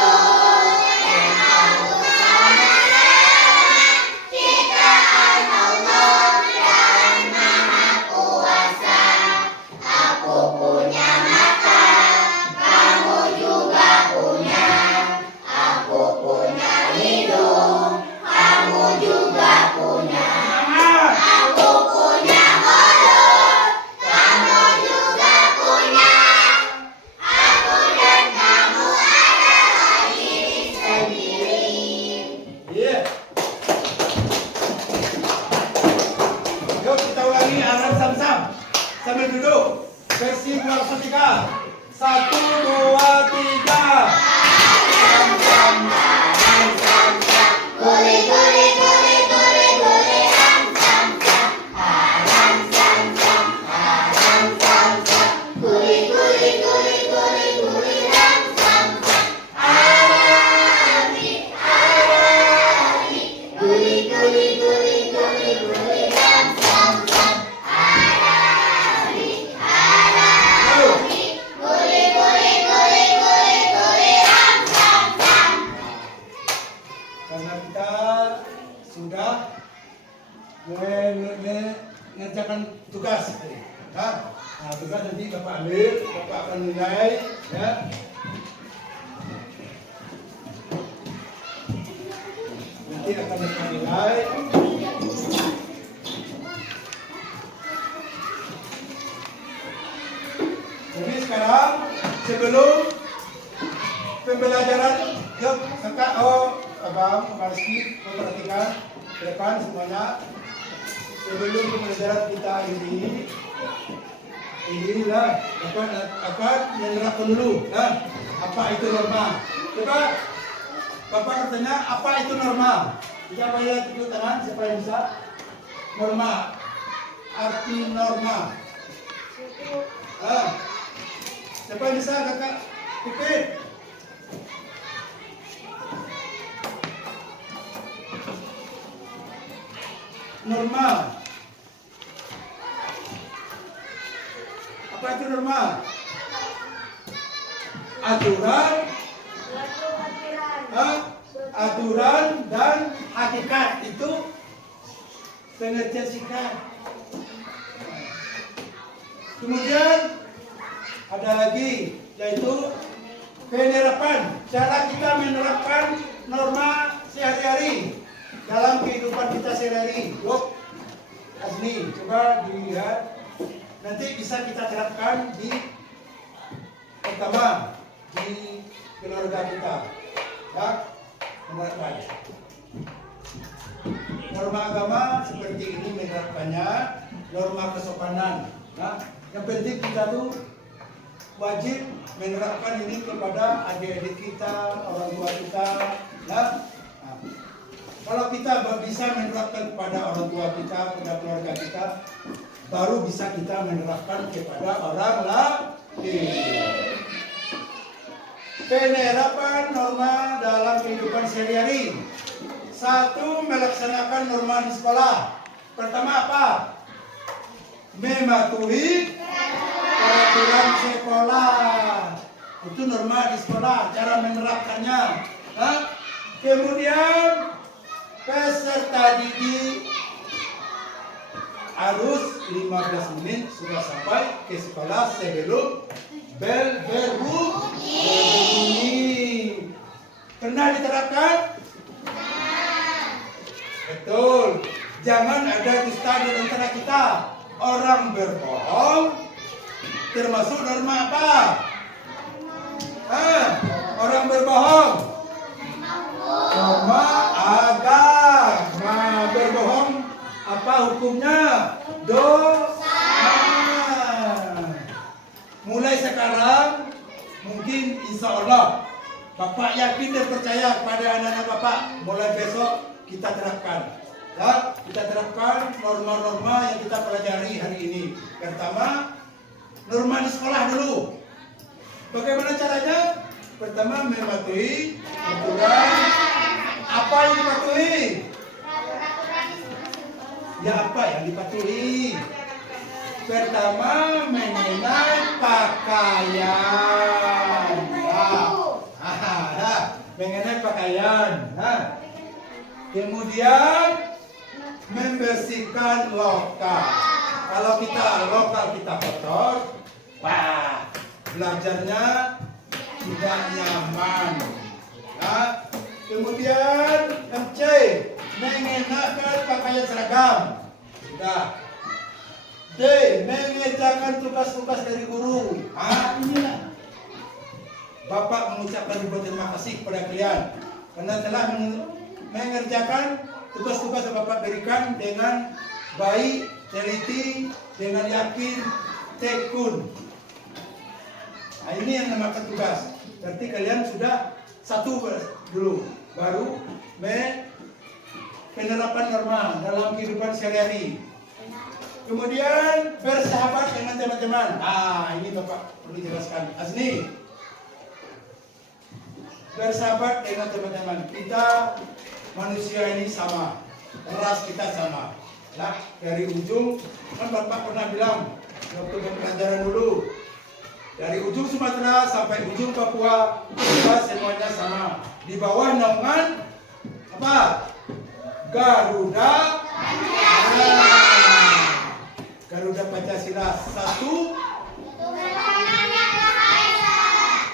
Iya. Yuk kita ulangi alarm sam-sam sambil duduk. Versi keluar seketika. 1, 2, 3. Karena kita sudah mengerjakan tugas tadi. Nah, tugas nanti Bapak ambil, Bapak akan nilai, ya. Nanti akan Bapak nilai. Jadi sekarang sebelum pembelajaran, yuk kakak, abang, Marski, perhatikan ke depan semuanya. Sebelum pembelajaran kita inilah apa yang nerapkan dulu, apa itu norma? Coba Bapak bertanya apa itu norma? Siapa yang tepuk tangan? Siapa yang bisa? Norma, arti norma. Siapa yang bisa kakak? Pipit. Norma. Apa itu norma? Aturan, aturan dan hakikat itu pengertian singkat. Kemudian ada lagi yaitu penerapan, cara kita menerapkan norma sehari-hari dalam kehidupan kita sehari-hari. Yuk, Azmi, coba dilihat. Nanti bisa kita terapkan di pertama di keluarga kita. Ya, menerapkan norma agama seperti ini menerapkannya, norma kesopanan. Nah, yang penting kita tuh wajib menerapkan ini kepada adik-adik kita, orang tua kita. Nah, kalau kita bisa menerapkan kepada orang tua kita, kepada keluarga kita, baru bisa kita menerapkan kepada orang lain. Penerapan norma dalam kehidupan sehari-hari. 1. Melaksanakan norma di sekolah. Pertama apa? Mematuhi peraturan sekolah. Itu norma di sekolah, cara menerapkannya. Nah, kemudian peserta didik harus 15 menit sudah sampai ke sekolah sebelum bel berbunyi. Pernah diterapkan? Betul. Jangan ada dusta di antara kita. Orang berbohong termasuk norma apa? Orang berbohong. Norma agama. Berbohong apa hukumnya? Dosa. Mulai sekarang mungkin insya Allah Bapak yakin dan percaya kepada anak-anak Bapak. Mulai besok kita terapkan. Ya, kita terapkan norma-norma yang kita pelajari hari ini. Pertama, norma di sekolah dulu. Bagaimana caranya? Pertama, mematuhi aturan. Apa yang dipatuhi? Ya, apa yang dipatuhi? Pertama, mengenai pakaian. Mengenai pakaian. Kemudian membersihkan lokal. Kalau kita lokal kita kotor, wah, belajarnya tidak nyaman. Nah, kemudian MC mengenakan pakaian seragam. Sudah. D. Mengerjakan tugas-tugas dari guru. Inilah Bapak mengucapkan ribuan terima kasih kepada kalian karena telah mengerjakan tugas-tugas yang Bapak berikan dengan baik, teliti, dengan yakin, tekun. Nah, ini yang namakan tugas. Berarti kalian sudah satu dulu, baru penerapan norma dalam kehidupan sehari-hari. Kemudian bersahabat dengan teman-teman. Ini Bapak perlu jelaskan. Azni, bersahabat dengan teman-teman. Kita manusia ini sama, ras kita sama. Nah, dari ujung kan Bapak pernah bilang waktu pelajaran dulu, dari ujung Sumatera sampai ujung Papua kita semuanya sama. Di bawah naungan apa? Garuda Garuda Pancasila. 1,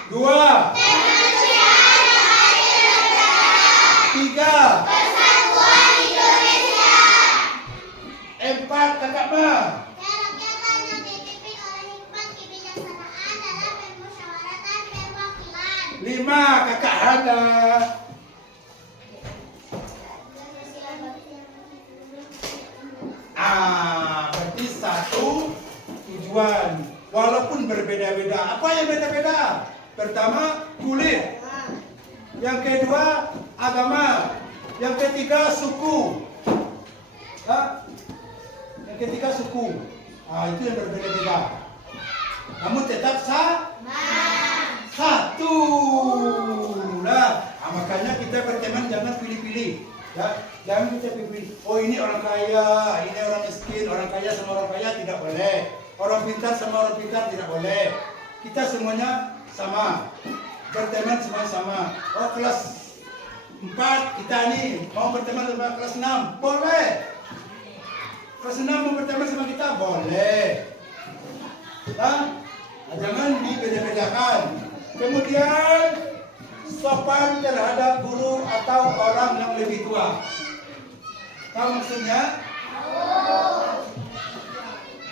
2, 3, Persatuan Indonesia. 4, Kakak Ma. Kerakyatan yang dipimpin oleh hikmat kebijaksanaan dalam permusyawaratan perwakilan. 5, Kakak Hana. Berarti 1 tujuan. Walaupun berbeda-beda. Apa yang beda-beda? Pertama, kulit. Yang kedua, agama. Yang ketiga, suku. Yang ketiga, suku. Itu yang berbeda-beda. Namun tetap satu. Makanya kita berteman jangan pilih-pilih. Ya, jangan kita pilih. Oh, ini orang kaya, ini orang miskin, orang kaya sama orang kaya tidak boleh. Orang pintar sama orang pintar tidak boleh. Kita semuanya sama. Berteman semuanya sama. Oh kelas 4 kita nih mau berteman sama kelas 6, boleh. Kelas 6 mau berteman sama kita, boleh. Nah, jangan dibeda-bedakan. Kemudian sopan terhadap guru atau orang yang lebih tua. Tahu maksudnya?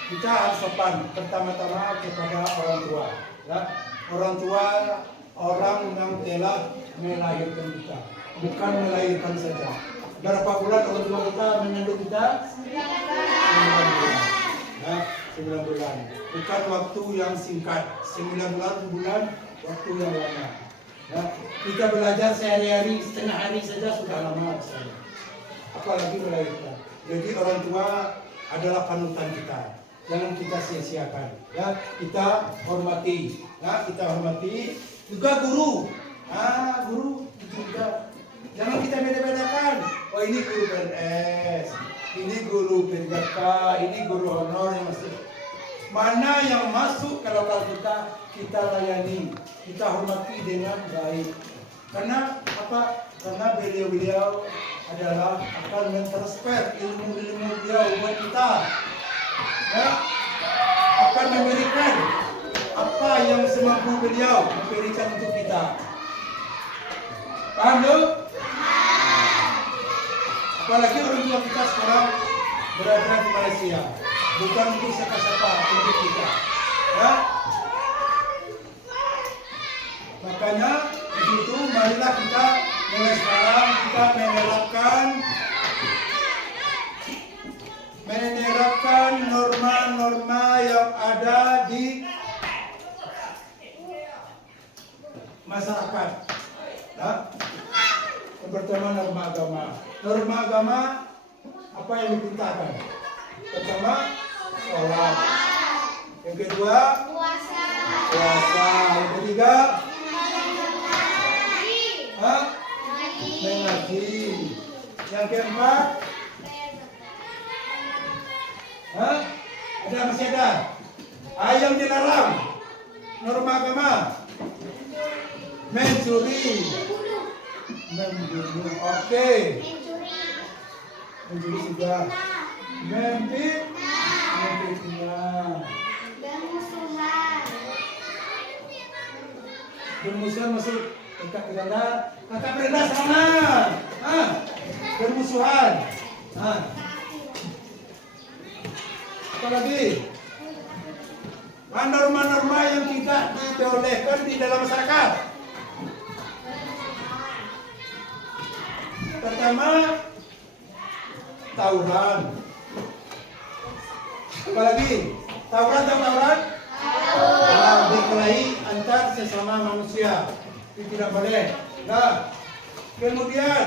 Kita harus sopan pertama-tama kepada orang tua. Ya. Orang tua, orang yang telah melahirkan kita, bukan melahirkan saja. Berapa bulan orang tua kita mengandung kita? 9 bulan. Ya, 9 bulan. Bukan waktu yang singkat. 9 bulan waktu yang lama. Ya, kita belajar sehari-hari, setengah hari saja sudah lama rasanya. Apalagi melahirkan. Jadi orang tua adalah panutan kita. Jangan kita sia-siakan. Ya, kita hormati. Ya, kita hormati. Juga guru. Guru itu juga. Jangan kita beda-bedakan. Oh ini guru PNS, ini guru PJK, ini guru honor yang masuk. Mana yang masuk ke lokal kita layani, kita hormati dengan baik. Karena apa? Karena beliau-beliau adalah akan mentransfer ilmu-ilmu beliau buat kita. Ya, akan memberikan apa yang semampu beliau memberikan untuk kita. Paham dong? Apalagi orang tua kita sekarang berada di Malaysia, bukan untuk siapa-siapa, untuk kita. Ya? Makanya begitu, marilah kita mulai sekarang kita menerapkan norma-norma yang ada di masyarakat. Ya? Yang pertama norma agama. Norma agama apa yang diperintahkan? Pertama sholat. Yang kedua puasa. Yang ketiga mengaji. Yang keempat ada masih ada ayam dilarang. Norma agama mencuri, membunuh, oke. Mencuri sudah, memfitnah, bermusuhan masuk kakak berendah sana, bermusuhan, apa lagi? Norma-norma yang tidak dibolehkan di dalam masyarakat. Pertama, tawuran. Apalagi? Tawuran. Berkelahi antar sesama manusia. Itu tidak boleh. Nah, kemudian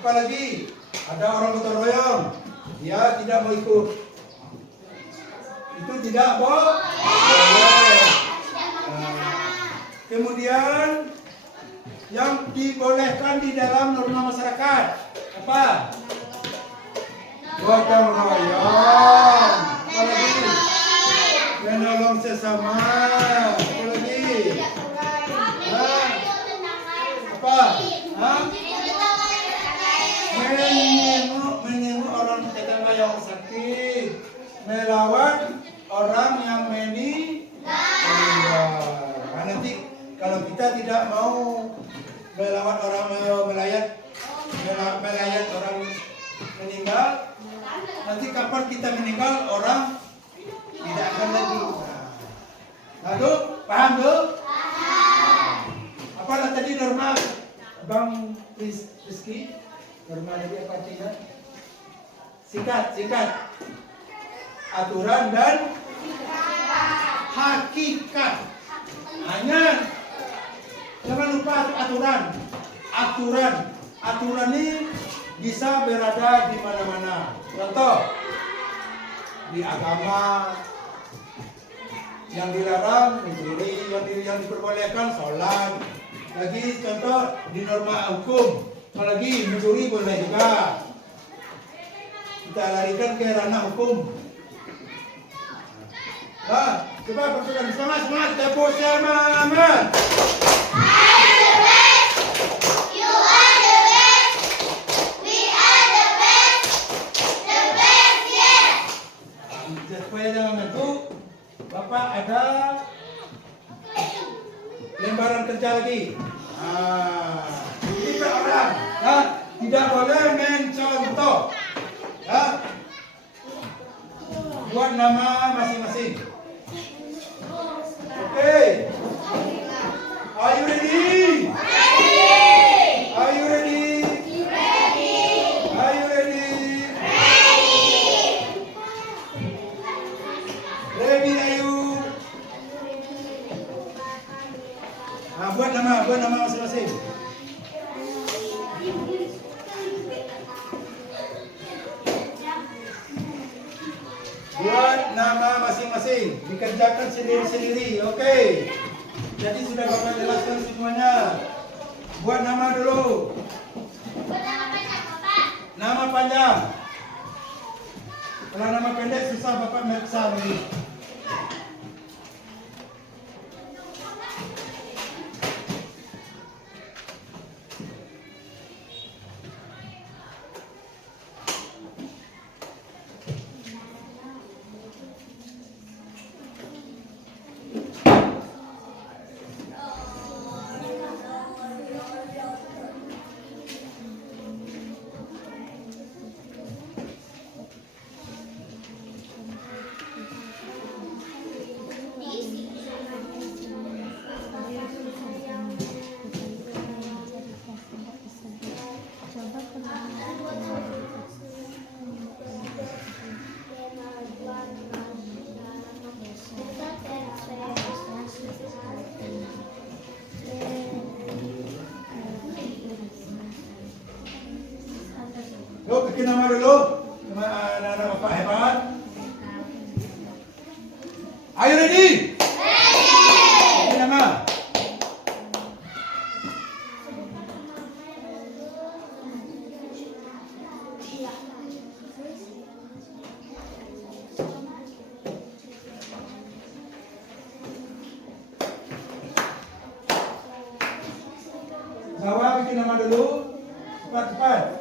apalagi? Ada orang gotong royong. Dia tidak mau ikut. Itu tidak boleh. Kemudian yang dibolehkan di dalam norma masyarakat apa? Gotong royong, apalagi menolong sesama, apalagi apa? Menyenguk orang tetangga yang sakit, melawat orang yang meninggal. Nanti kalau kita tidak mau melawat orang melayat orang meninggal, nanti kapan kita meninggal orang tidak akan lagi. Nah, tuh, paham tuh? Apalah tadi norma Bang Rizky? Norma tadi apa artinya? Singkat. Aturan dan hakikat. Hanya jangan lupa aturan ini bisa berada di mana-mana. Contoh di agama yang dilarang mencuri, yang diperbolehkan sholat. Lagi contoh di norma hukum, apalagi mencuri boleh juga. Kita larikan ke ranah hukum. Coba pertukaran semangat, tepuk semangat. You are the best. We are the best. The best, yes. Supaya jangan ngantuk, Bapak ada lembaran kerja lagi. Ini per orang, tidak boleh mencontoh. Buat nama masing-masing. Okay. Are you ready? Are you ready? Are you ready? Ready are you? Buat nama masing-masing. Buat nama masing-masing, dikerjakan sendiri-sendiri, oke? Jadi sudah Bapak jelaskan semuanya. Buat nama dulu. Nama panjang. Kalau nama pendek susah Bapak meriksa lagi. Yuk, bikin nama dulu. Sama anak-anak Bapak hebat. Are you ready? Bikin nama. Bawa bikin nama dulu. Cepat-cepat.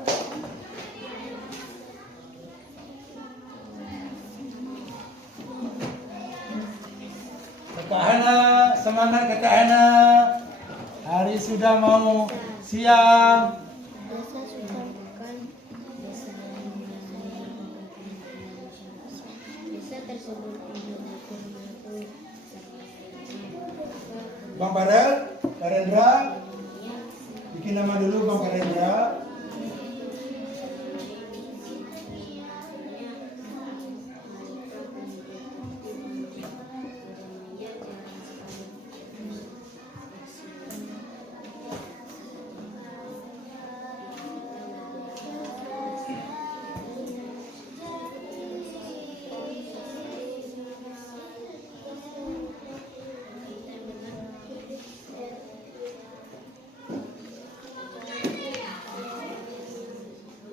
Kakak Hana, semangat Kakak Hana. Hari sudah mau siang. Desa sudah bukan desa desa tersebut tidak Bang Farel, Karendra. Bikin nama dulu Bang Karendra.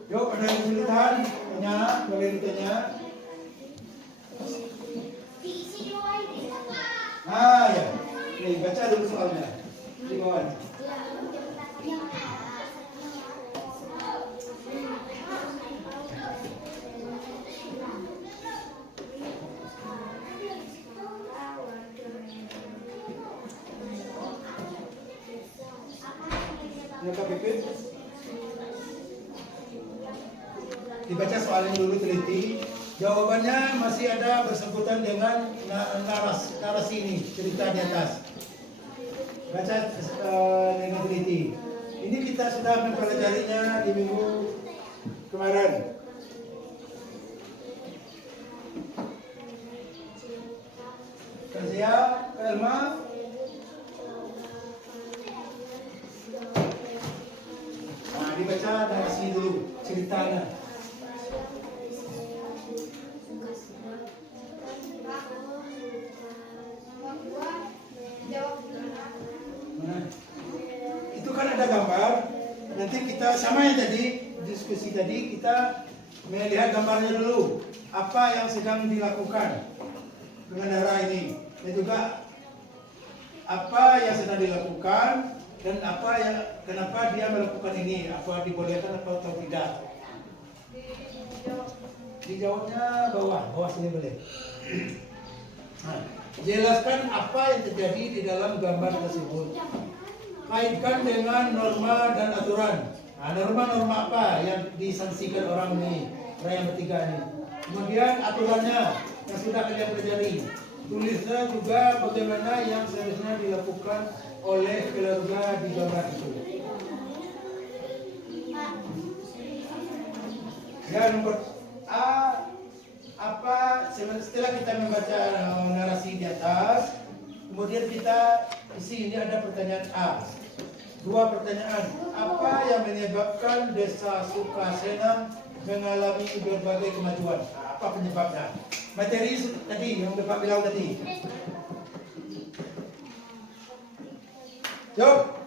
Yuk, ada yang kesulitan? Tanya, boleh ditanya. Ya. Nih, baca dulu soalnya. Iwan. Nyata pipit. Dibaca soalnya dulu teliti. Jawabannya masih ada bersangkutan dengan narasi ini, cerita di atas. Baca dengan teliti. Ini kita sudah mempelajarinya di minggu kemarin. Kerja, Elma. Nah, dibaca narasi dulu, ceritanya. Itu kan ada gambar. Nanti kita sama yang tadi diskusi tadi, kita melihat gambarnya dulu. Apa yang sedang dilakukan? pengendara ini, dan juga apa yang sedang dilakukan dan kenapa dia melakukan ini, apa dibolehkan atau tidak. Dijawabnya bawah sini boleh. Nah, jelaskan apa yang terjadi di dalam gambar tersebut. Kaitkan dengan norma dan aturan. Nah, norma-norma apa yang disanksikan orang ini, orang yang bertiga ini. Kemudian aturannya yang sudah kalian pelajari. Tulisnya juga bagaimana yang seharusnya dilakukan oleh keluarga di gambar itu. Ya, nomor A, setelah kita membaca narasi di atas, kemudian kita isi, ini ada pertanyaan A. 2 pertanyaan. Apa yang menyebabkan Desa Sukasenang mengalami berbagai kemajuan? Nah, apa penyebabnya? Materi tadi yang Bapak bilang tadi. Jawab.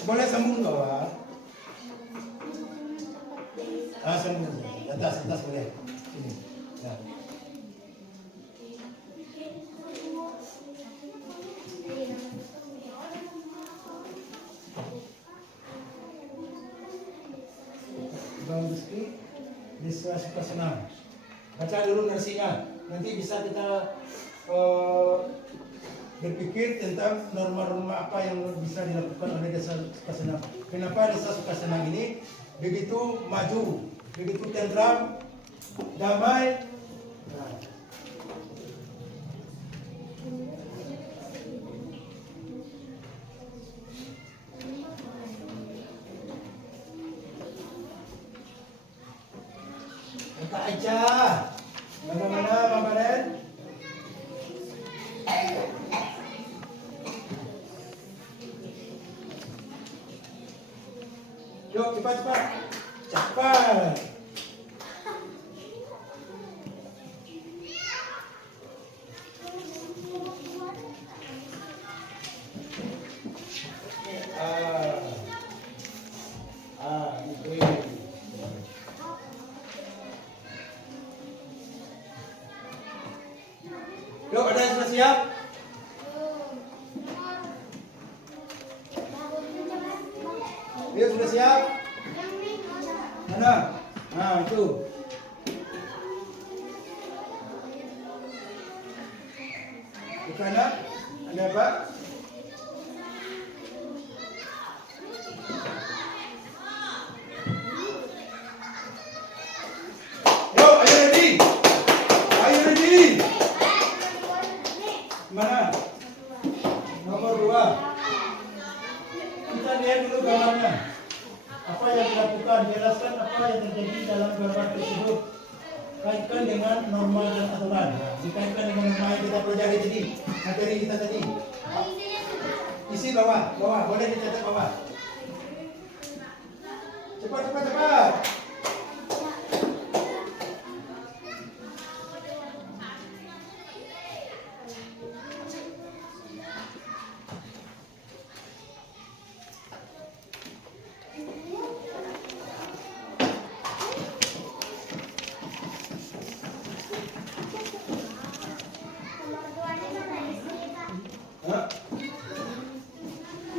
Boleh sambung ke bawah. Sambung. Atas boleh. Sini. Nah. Bang Rizky, Desa Sukasenang. Baca dulu narasinya. Nanti bisa kita berpikir tentang norma-norma apa yang bisa dilakukan oleh Desa Sukasenang. Kenapa Desa Sukasenang ini begitu maju, begitu tentram, damai. Nah. Kata aja. Bagaimana Bang Baden? Yuk cepat. Cepat. Itu. Yuk, ada yang sudah siap? Yuk, sudah siap? Mana? Nah, itu. Di kanan ada apa? Yuk, are you ready? Are you ready? Mana? Nomor 2. Kita lihat dulu gambarnya. Apa yang dilakukan, jelaskan apa yang terjadi dalam gambar tersebut. Kaitkan dengan norma dan aturan. Dikaitkan dengan norma yang kita pelajari tadi, materi kita tadi. Isi bawah, boleh dicatat bawah. Cepat.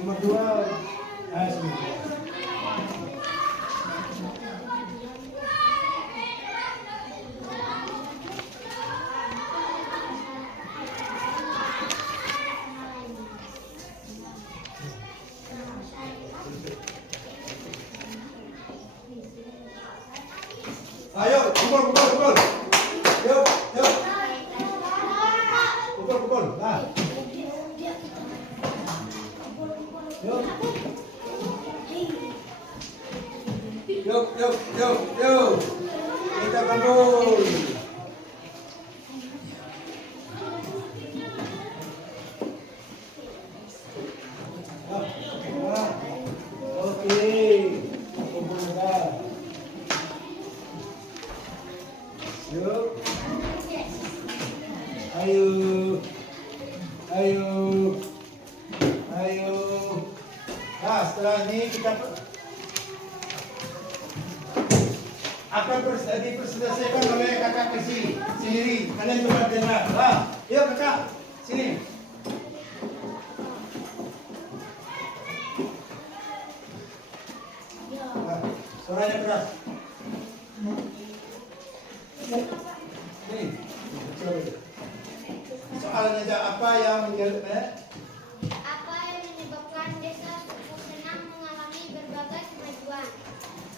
Nomor 2. Sini. Ayo, pukul. Yuk. Pukul. Nah. Yuk. Kita kumpul. Oke. Kumpul dah. Yuk. Ayo. Nah, setelah ini kita akan diperselesaikan oleh kakak Krisi sendiri. Kalian coba dengar. Yuk kakak, sini. Suaranya keras. Nih, soalnya aja apa yang Apa yang menyebabkan desa Suku Senang mengalami berbagai kemajuan?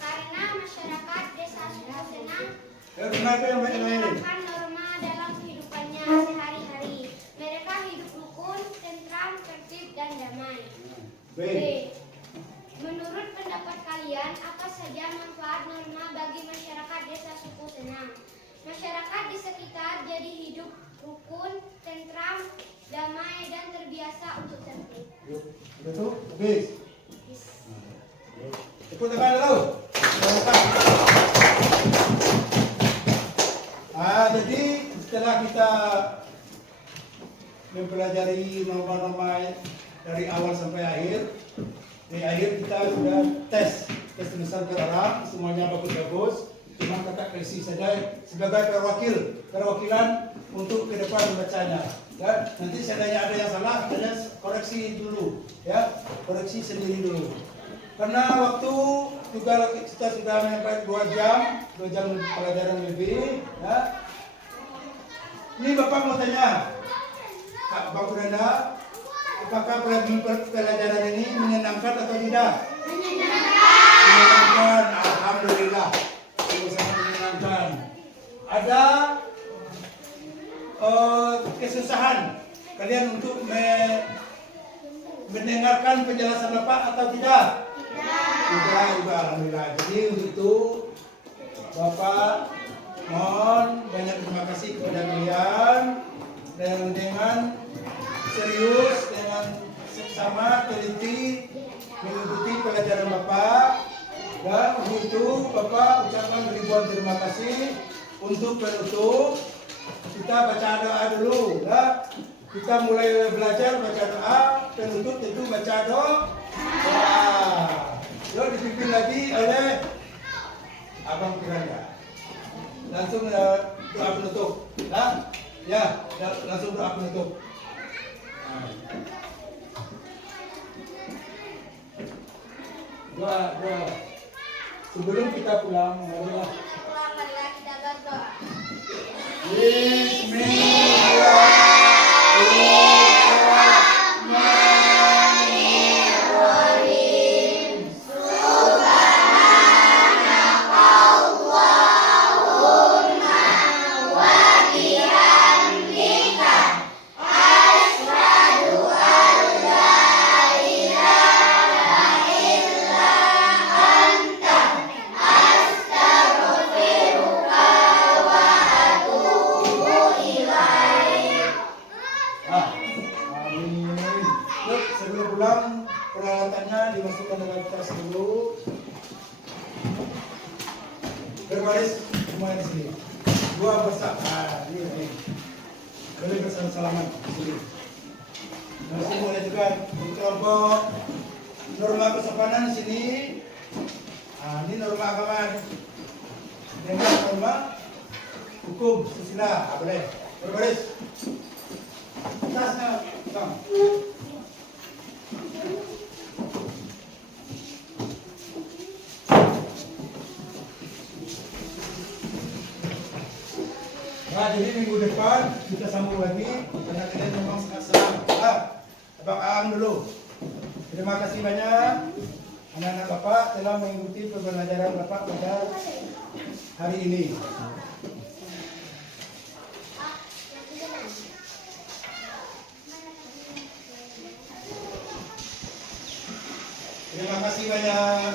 Karena masyarakat desa Suku Senang menerapkan norma dalam kehidupannya sehari-hari. Mereka hidup rukun, tentram, tertib, dan damai. B. Menurut pendapat kalian, apa saja manfaat norma bagi masyarakat desa Suku Senang? Masyarakat di sekitar jadi hidup rukun, tentram, damai, dan terbiasa untuk tertib. Betul? Habis. Tepuk tangan dulu. Jadi setelah kita mempelajari norma-norma dari awal sampai akhir, di akhir kita sudah tes tulisan orang, semuanya bagus-bagus. Cuma kakak Krisi saja sebagai perwakilan untuk ke depan membacanya. Ya, nanti seandainya ada yang salah, saya koreksi dulu, ya, koreksi sendiri dulu. Karena waktu juga kita sudah sampai 2 jam pelajaran lebih. Ya. Ini Bapak mau tanya, Kak Bang Kuranda, apakah pelajaran ini menyenangkan atau tidak? Menyenangkan, alhamdulillah. Sangat menyenangkan. Ada kesusahan kalian untuk mendengarkan penjelasan Bapak atau tidak? Tidak, juga alhamdulillah. Jadi untuk itu Bapak mohon banyak terima kasih kepada kalian dan dengan serius, dengan seksama, teliti mengikuti pelajaran Bapak. Dan untuk itu Bapak ucapkan ribuan terima kasih. Untuk penutup kita baca doa dulu, ya. Kita mulai belajar baca doa, penutup tentu baca doa. Lalu dipimpin lagi oleh Abang Piranda. Langsung doa penutup, ya, langsung doa penutup. Doa. Sebelum kita pulang, marilah kita berdoa. Bismillahirrahmanirrahim. Subhanakallahumma wa bihamdika asyhadu an la ilaha illa anta astaghfiruka wa atubu ilaik. Amin. Yuk, sebelum pulang peralatannya dimasukkan dalam tas dulu. Berbaris semuanya di sini. Dua bersama. Ini. Boleh bersalaman di sini. Nah, semuanya juga untuk kelompok norma kesopanan di sini. Ini norma agama. Dengan norma hukum susila. Boleh. Berbaris. Tasnya, Bang. Nah, jadi minggu depan kita sambung lagi karena kalian memang sangat senang. Abang Aang dulu. Terima kasih banyak anak-anak Bapak telah mengikuti pembelajaran Bapak pada hari ini. Terima kasih banyak.